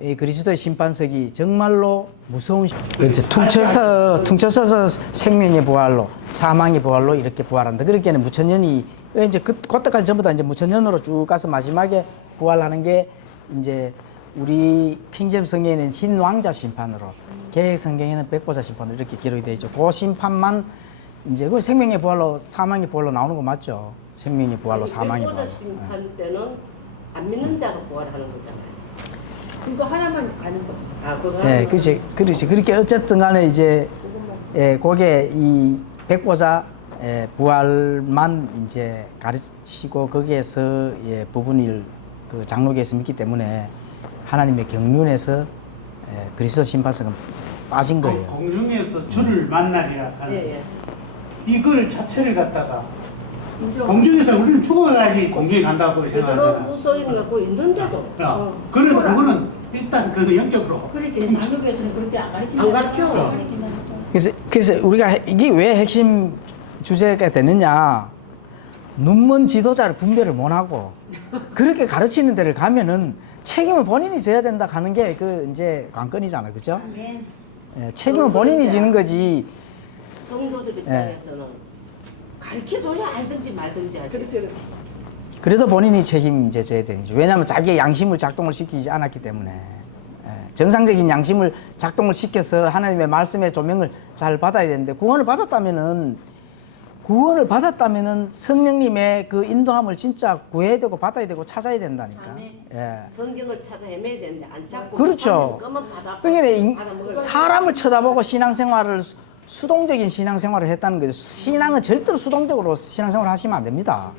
이 그리스도의 심판석이 정말로 무서운 이제 퉁쳐서 생명의 부활로 사망의 부활로 이렇게 부활한다. 그렇게는 무천년이 이제 그때까지 전부 다 이제 무천년으로 쭉 가서 마지막에 부활하는 게 이제 우리 킹잼 성경에는 흰 왕자 심판으로, 개혁 성경에는 백보자 심판으로 이렇게 기록이 되어 있죠. 그 심판만 이제 그 생명의 부활로 사망의 부활로 나오는 거 맞죠? 생명의 부활로 사망의 부활로. 백보자 심판 때는 안 믿는 자가 부활하는 거잖아요. 그거 하나만 아는 거지. 아, 그거 예, 하는 그렇지. 그렇게 어쨌든 간에 이제, 그게 이 백보자 부활만 이제 가르치고 거기에서 부분을 그 장로교에서 믿기 때문에 하나님의 경륜에서 그리스도 심판석은 빠진 거예요. 공중에서 주를 만나리라 하는 예, 예. 이걸 자체를 갖다가 인정. 공중에서 우리는 죽어야지 공중에 간다고 베드로 생각하잖아. 후서인 갖고 있는데도 그거는 일단 그 영적으로 그렇게 장로교에서는 그렇게 안 가르친다. 안 가르쳐. 그래서 우리가 이게 왜 핵심 주제가 되느냐? 눈먼 지도자를 분별을 못하고 그렇게 가르치는 데를 가면은 책임을 본인이 져야 된다 하는 게 그 이제 관건이잖아, 그죠? 책임은 본인이 지는 거지. 성도들 입장에서는 가르쳐줘야 알든지 말든지 하지. 그렇지. 그래도 본인이 책임 이제 져야 되는지. 왜냐하면 자기의 양심을 작동을 시키지 않았기 때문에. 정상적인 양심을 작동을 시켜서 하나님의 말씀의 조명을 잘 받아야 되는데, 구원을 받았다면은 성령님의 그 인도함을 진짜 구해야 되고 받아야 되고 찾아야 된다니까. 예. 성경을 찾아 헤매야 되는데 안 찾고 그렇죠. 그러니까 받아먹을 사람을 쳐다보고 신앙생활을 수동적인 신앙생활을 했다는 거죠. 신앙은 절대로 수동적으로 신앙생활을 하시면 안 됩니다.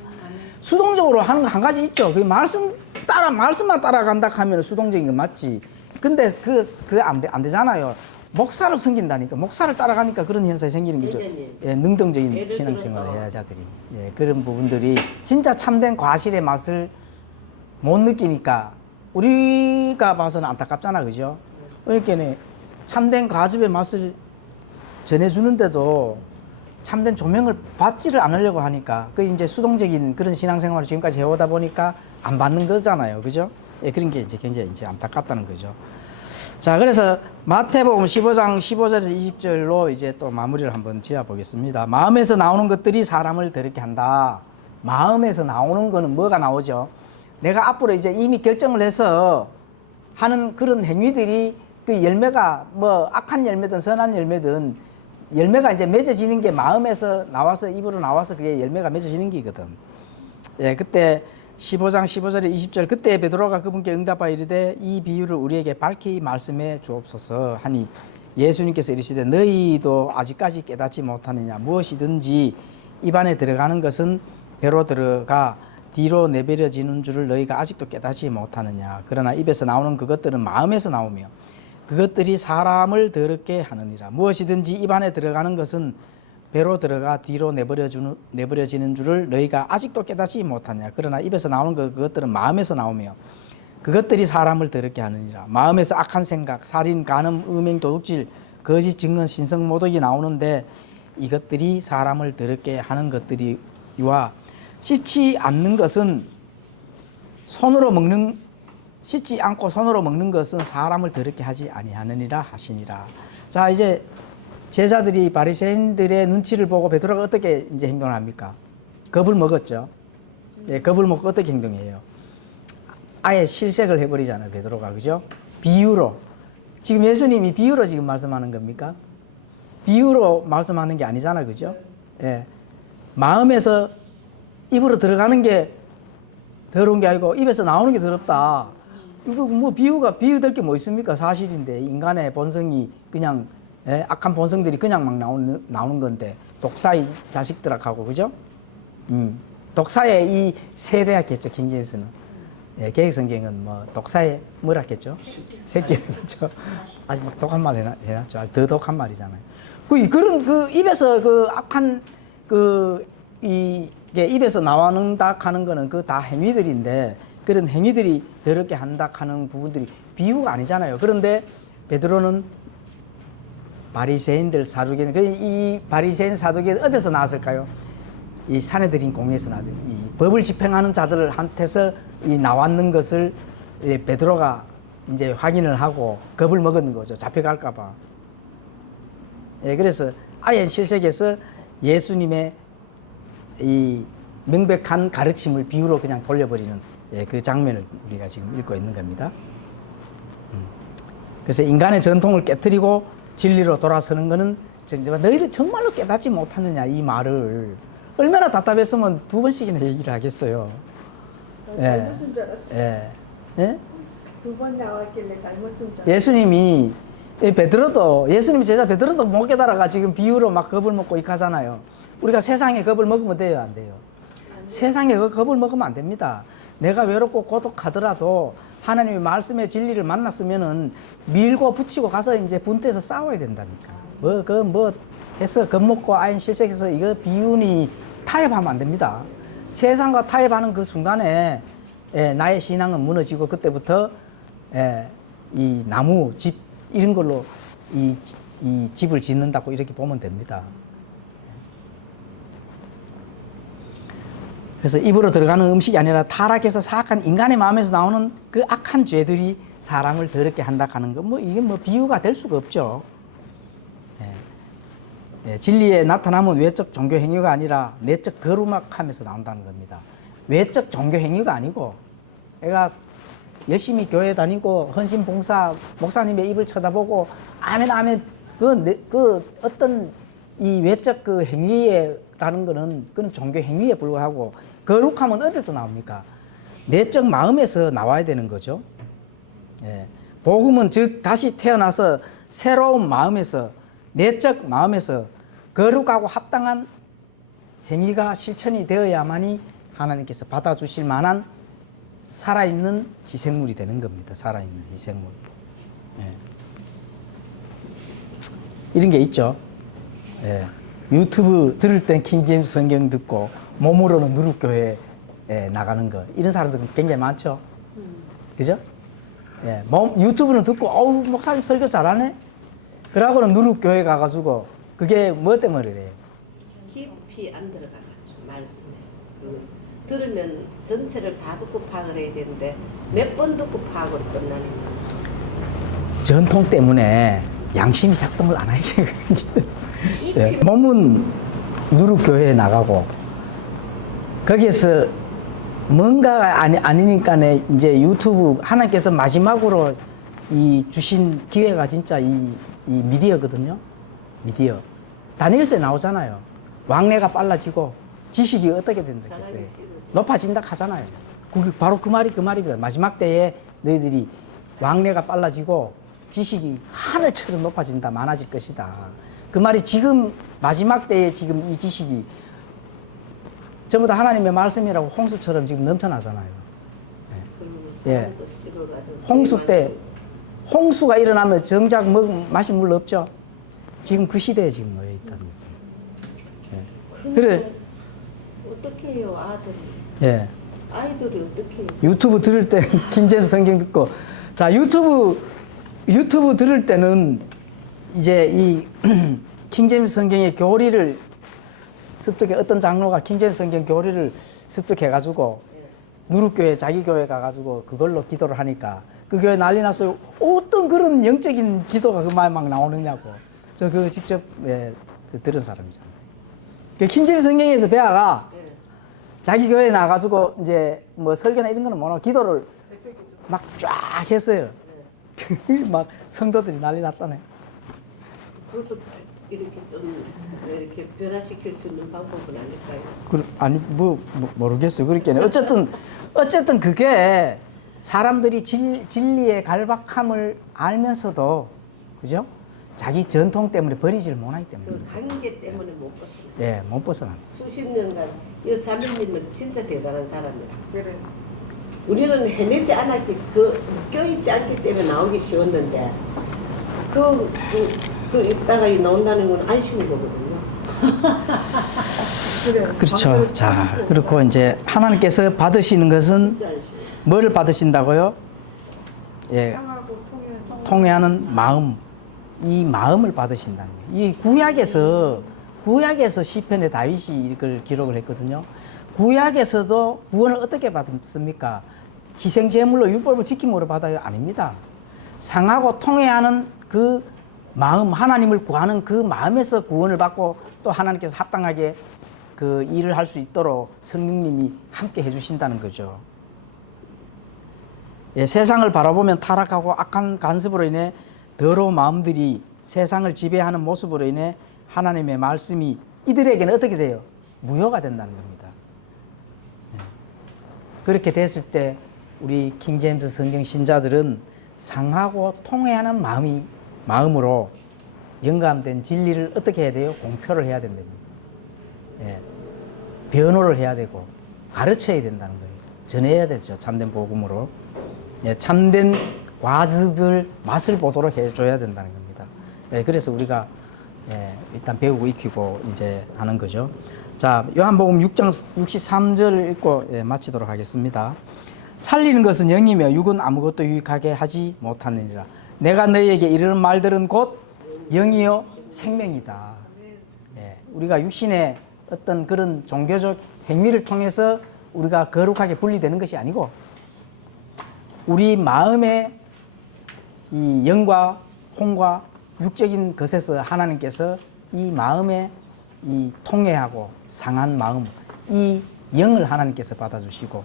수동적으로 하는 거 한 가지 있죠. 그 말씀만 따라간다 하면 수동적인 건 맞지. 근데 그게 안 되잖아요. 목사를 섬긴다니까. 목사를 따라가니까 그런 현상이 생기는 거죠. 예, 능동적인 예를 신앙생활을 들어서. 해야 자들이. 예, 그런 부분들이 진짜 참된 과실의 맛을 못 느끼니까 우리가 봐서는 안타깝잖아, 그죠? 그러니까 참된 과즙의 맛을 전해주는데도 참된 조명을 받지를 않으려고 하니까 그 이제 수동적인 그런 신앙생활을 지금까지 해오다 보니까 안 받는 거잖아요, 그죠? 예, 그런 게 이제 굉장히 이제 안타깝다는 거죠. 자, 그래서 마태복음 15장 15절에서 20절로 이제 또 마무리를 한번 지어 보겠습니다. 마음에서 나오는 것들이 사람을 더럽게 한다. 마음에서 나오는 거는 뭐가 나오죠? 내가 앞으로 이제 이미 결정을 해서 하는 그런 행위들이 그 열매가 뭐 악한 열매든 선한 열매든 열매가 이제 맺어지는 게 마음에서 나와서 입으로 나와서 그게 열매가 맺어지는 게거든. 예, 그때 15장 15절에 20절 그때 베드로가 그분께 응답하여 이르되 이 비유를 우리에게 밝히 말씀해 주옵소서 하니 예수님께서 이르시되 너희도 아직까지 깨닫지 못하느냐 무엇이든지 입안에 들어가는 것은 배로 들어가 뒤로 내버려지는 줄을 너희가 아직도 깨닫지 못하느냐 그러나 입에서 나오는 그것들은 마음에서 나오며 그것들이 사람을 더럽게 하느니라. 무엇이든지 입안에 들어가는 것은 배로 들어가 뒤로 내버려지는 줄을 너희가 아직도 깨닫지 못하냐. 그러나 입에서 나오는 그것들은 마음에서 나오며 그것들이 사람을 더럽게 하느니라. 마음에서 악한 생각, 살인, 간음, 음행, 도둑질, 거짓 증언, 신성 모독이 나오는데 이것들이 사람을 더럽게 하는 것들이와 씻지 않는 것은 씻지 않고 손으로 먹는 것은 사람을 더럽게 하지 아니하느니라 하시니라. 자, 이제 제자들이 바리새인들의 눈치를 보고 베드로가 어떻게 이제 행동을 합니까? 겁을 먹었죠. 예, 겁을 먹고 어떻게 행동해요? 아예 실색을 해버리잖아요, 베드로가. 그죠? 비유로. 지금 예수님이 비유로 지금 말씀하는 겁니까? 비유로 말씀하는 게 아니잖아요, 그죠? 예. 마음에서 입으로 들어가는 게 더러운 게 아니고 입에서 나오는 게 더럽다. 이거 뭐 비유될 게 뭐 있습니까? 사실인데 인간의 본성이 그냥 악한 본성들이 그냥 막 나오는 건데 독사의 자식들하고 그죠? 독사의 이 세대였겠죠, 킹제임스는. 예, 개혁성경은 뭐 독사의 뭐라 했겠죠? 새끼. 그렇죠. 아주 막 독한 말 해놨죠. 아주 더 독한 말이잖아요. 그런 그 입에서 그 악한 이게 입에서 나온다 하는 거는 그 다 행위들인데 그런 행위들이 더럽게 한다 하는 부분들이 비유가 아니잖아요. 그런데 베드로는 바리새인들 사두개인 이 바리새인 사두개인 어디서 나왔을까요? 이 산헤드린 공회에서 나왔. 이 법을 집행하는 자들한테서 이 나왔는 것을 베드로가 이제 확인을 하고 겁을 먹었는 거죠. 잡혀갈까봐. 예, 그래서 아예 실색에서 예수님의 이 명백한 가르침을 비유로 그냥 돌려버리는 그 장면을 우리가 지금 읽고 있는 겁니다. 그래서 인간의 전통을 깨뜨리고 진리로 돌아서는 것은 너희들 정말로 깨닫지 못하느냐 이 말을 얼마나 답답했으면 2번씩이나 얘기를 하겠어요. 잘못 쓴 줄 알았어. 예. 예? 2번 나왔길래 잘못 쓴 줄 알았어. 예수님이 예수님이 제자 베드로도 못 깨달아가 지금 비유로 막 겁을 먹고 익하잖아요. 우리가 세상에 겁을 먹으면 돼요, 안 돼요? 세상에 겁을 먹으면 안 됩니다. 내가 외롭고 고독하더라도 하나님의 말씀의 진리를 만났으면은 밀고 붙이고 가서 이제 분투해서 싸워야 된다니까. 해서 겁먹고 아인 실색해서 이거 비운이 타협하면 안 됩니다. 세상과 타협하는 그 순간에 나의 신앙은 무너지고 그때부터 이 나무, 집 이런 걸로 이 집을 짓는다고 이렇게 보면 됩니다. 그래서 입으로 들어가는 음식이 아니라 타락해서 사악한 인간의 마음에서 나오는 그 악한 죄들이 사람을 더럽게 한다 하는 거, 이게 비유가 될 수가 없죠. 진리에 나타나면 외적 종교 행위가 아니라 내적 거룩함에서 나온다는 겁니다. 외적 종교 행위가 아니고, 내가 열심히 교회 다니고 헌신 봉사 목사님의 입을 쳐다보고 아멘 아멘 그 어떤 이 외적 그 행위라는 거는 그건 종교 행위에 불과하고 거룩함은 어디서 나옵니까? 내적 마음에서 나와야 되는 거죠. 복음은 즉 다시 태어나서 새로운 마음에서 내적 마음에서 거룩하고 합당한 행위가 실천이 되어야만이 하나님께서 받아주실 만한 살아있는 희생물이 되는 겁니다. 살아있는 희생물. 이런 게 있죠. 유튜브 들을 땐 킹제임스 성경 듣고 몸으로는 누룩교회 나가는 거. 이런 사람들 굉장히 많죠. 그죠? 유튜브는 듣고 어우 목사님 설교 잘하네. 그러고는 누룩교회 가가지고 그게 뭐 때문에 그래요? 깊이 안 들어가가지고 말씀에 들으면 전체를 다 듣고 파악을 해야 되는데 몇 번 듣고 파악으로 끝나니까 전통 때문에 양심이 작동을 안 하게. 몸은 누룩교회에 나가고 거기에서 뭔가가 아니니까 이제 유튜브 하나님께서 마지막으로 이 주신 기회가 진짜 이 미디어거든요. 미디어. 다니엘서에 나오잖아요. 왕래가 빨라지고 지식이 어떻게 된다 했어요. 높아진다 하잖아요. 그게 바로 그 말입니다. 마지막 때에 너희들이 왕래가 빨라지고 지식이 하늘처럼 높아진다, 많아질 것이다. 그 말이 지금 마지막 때에 지금 이 지식이 전부 다 하나님의 말씀이라고 홍수처럼 지금 넘쳐나잖아요. 홍수 때 홍수가 일어나면 정작 마실 물 없죠. 지금 그 시대에 지금 놓여 있다는 거예요. 그래. 어떻게 해요, 아들이? 아이들이 어떻게 유튜브 들을 때 킹제임스 성경 듣고 자 유튜브 들을 때는 이제 이 킹제임스 성경의 교리를 습득해 어떤 장로가 킹제임스 성경 교리를 습득해 가지고 누룩교회 자기 교회 가가지고 그걸로 기도를 하니까 그 교회 난리 났어요. 어떤 그런 영적인 기도가 그 말 막 나오느냐고. 저 그 직접 그 들은 사람이잖아요. 그 킹제임스 성경에서 배아가 자기 교회에 나가지고 이제 뭐 설교나 이런 거는 뭐나 기도를 막 쫙 했어요. 막 성도들이 난리 났다네. 그것도 이렇게 좀 이렇게 변화시킬 수 있는 방법은 아닐까요? 아니 모르겠어요. 그렇게는 어쨌든 그게 사람들이 진리의 갈박함을 알면서도 그죠? 자기 전통 때문에 버리질 못하기 때문에. 그 관계 때문에 못 벗어나. 예, 못 벗어나. 수십 년간 이 자매님은 진짜 대단한 사람이라. 그래. 우리는 해내지 않았기 그 껴있지 않기 때문에 나오기 쉬웠는데 그 있다가 나온다는 건 안 쉬운 거거든요. 그래. 그렇죠. 자, 그렇고 이제 하나님께서 받으시는 것은 진짜 안 쉬워. 뭐를 받으신다고요? 예, 상하고 통회하는 마음. 이 마음을 받으신다는 거예요. 이 구약에서 시편에 다윗이 이걸 기록을 했거든요. 구약에서도 구원을 어떻게 받습니까? 희생 제물로 율법을 지킴으로 받아요? 아닙니다. 상하고 통회하는 그 마음, 하나님을 구하는 그 마음에서 구원을 받고 또 하나님께서 합당하게 그 일을 할 수 있도록 성령님이 함께 해주신다는 거죠. 예, 세상을 바라보면 타락하고 악한 간섭으로 인해 더러운 마음들이 세상을 지배하는 모습으로 인해 하나님의 말씀이 이들에게는 어떻게 돼요? 무효가 된다는 겁니다. 예. 그렇게 됐을 때 우리 킹제임스 성경 신자들은 상하고 통회하는 마음으로 영감된 진리를 어떻게 해야 돼요? 공표를 해야 된답니다. 예. 변호를 해야 되고 가르쳐야 된다는 거예요. 전해야 되죠. 참된 복음으로. 예. 참된 과즙을 맛을 보도록 해줘야 된다는 겁니다. 예. 그래서 우리가 일단 배우고 익히고 이제 하는 거죠. 자, 요한복음 6장 63절을 읽고 마치도록 하겠습니다. 살리는 것은 영이며 육은 아무것도 유익하게 하지 못하느니라. 내가 너희에게 이르는 말들은 곧 영이요 생명이다. 예, 우리가 육신의 어떤 그런 종교적 행위를 통해서 우리가 거룩하게 분리되는 것이 아니고 우리 마음의 이 영과 혼과 육적인 것에서 하나님께서 이 마음의 이 통회하고 상한 마음, 이 영을 하나님께서 받아주시고,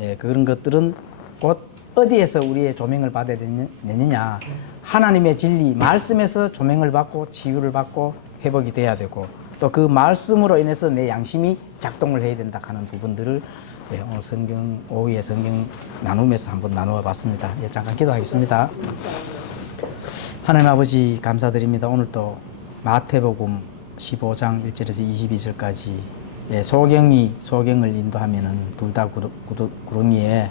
예, 그런 것들은 곧 어디에서 우리의 조명을 받아야 되느냐. 하나님의 진리, 말씀에서 조명을 받고 치유를 받고 회복이 돼야 되고, 또 그 말씀으로 인해서 내 양심이 작동을 해야 된다 하는 부분들을 오늘 오후에 성경 나눔에서 한번 나누어 봤습니다. 예, 잠깐 기도하겠습니다. 하나님 아버지 감사드립니다. 오늘 또 마태복음 15장 1절에서 22절까지 소경을 인도하면은 둘 다 구렁이에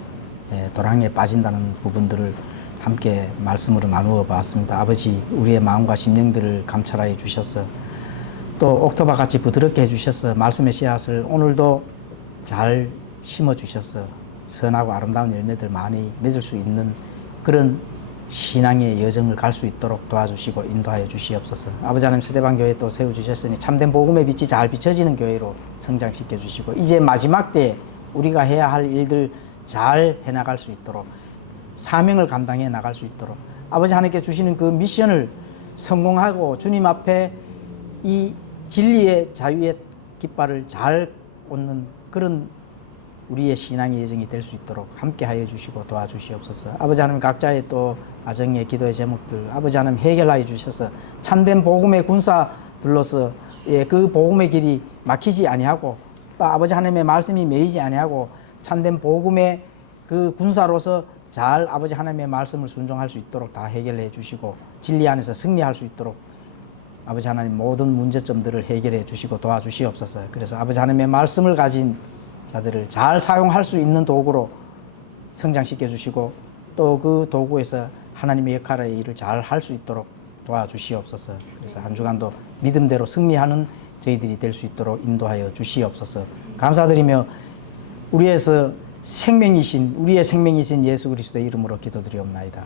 도랑에 빠진다는 부분들을 함께 말씀으로 나누어 봤습니다. 아버지 우리의 마음과 심령들을 감찰하여 주셔서 또 옥토바 같이 부드럽게 해주셔서 말씀의 씨앗을 오늘도 잘 심어 주셔서 선하고 아름다운 열매들 많이 맺을 수 있는 그런 신앙의 여정을 갈 수 있도록 도와주시고 인도하여 주시옵소서. 아버지 하나님 세대방 교회 또 세워주셨으니 참된 복음의 빛이 잘 비춰지는 교회로 성장시켜 주시고 이제 마지막 때 우리가 해야 할 일들 잘 해나갈 수 있도록 사명을 감당해 나갈 수 있도록 아버지 하나님께 주시는 그 미션을 성공하고 주님 앞에 이 진리의 자유의 깃발을 잘 꽂는 그런 우리의 신앙의 여정이 될 수 있도록 함께 하여 주시고 도와주시옵소서. 아버지 하나님 각자의 또 가정의 기도의 제목들 아버지 하나님 해결하여 주셔서 참된 복음의 군사들로서 그 복음의 길이 막히지 아니하고 또 아버지 하나님의 말씀이 매이지 아니하고 참된 복음의 그 군사로서 잘 아버지 하나님의 말씀을 순종할 수 있도록 다 해결해 주시고 진리 안에서 승리할 수 있도록 아버지 하나님 모든 문제점들을 해결해 주시고 도와주시옵소서. 그래서 아버지 하나님의 말씀을 가진 자들을 잘 사용할 수 있는 도구로 성장시켜 주시고 또 그 도구에서 하나님의 역할의 일을 잘 할 수 있도록 도와주시옵소서. 그래서 한 주간도 믿음대로 승리하는 저희들이 될 수 있도록 인도하여 주시옵소서. 감사드리며 우리에서 생명이신 우리의 생명이신 예수 그리스도의 이름으로 기도드리옵나이다.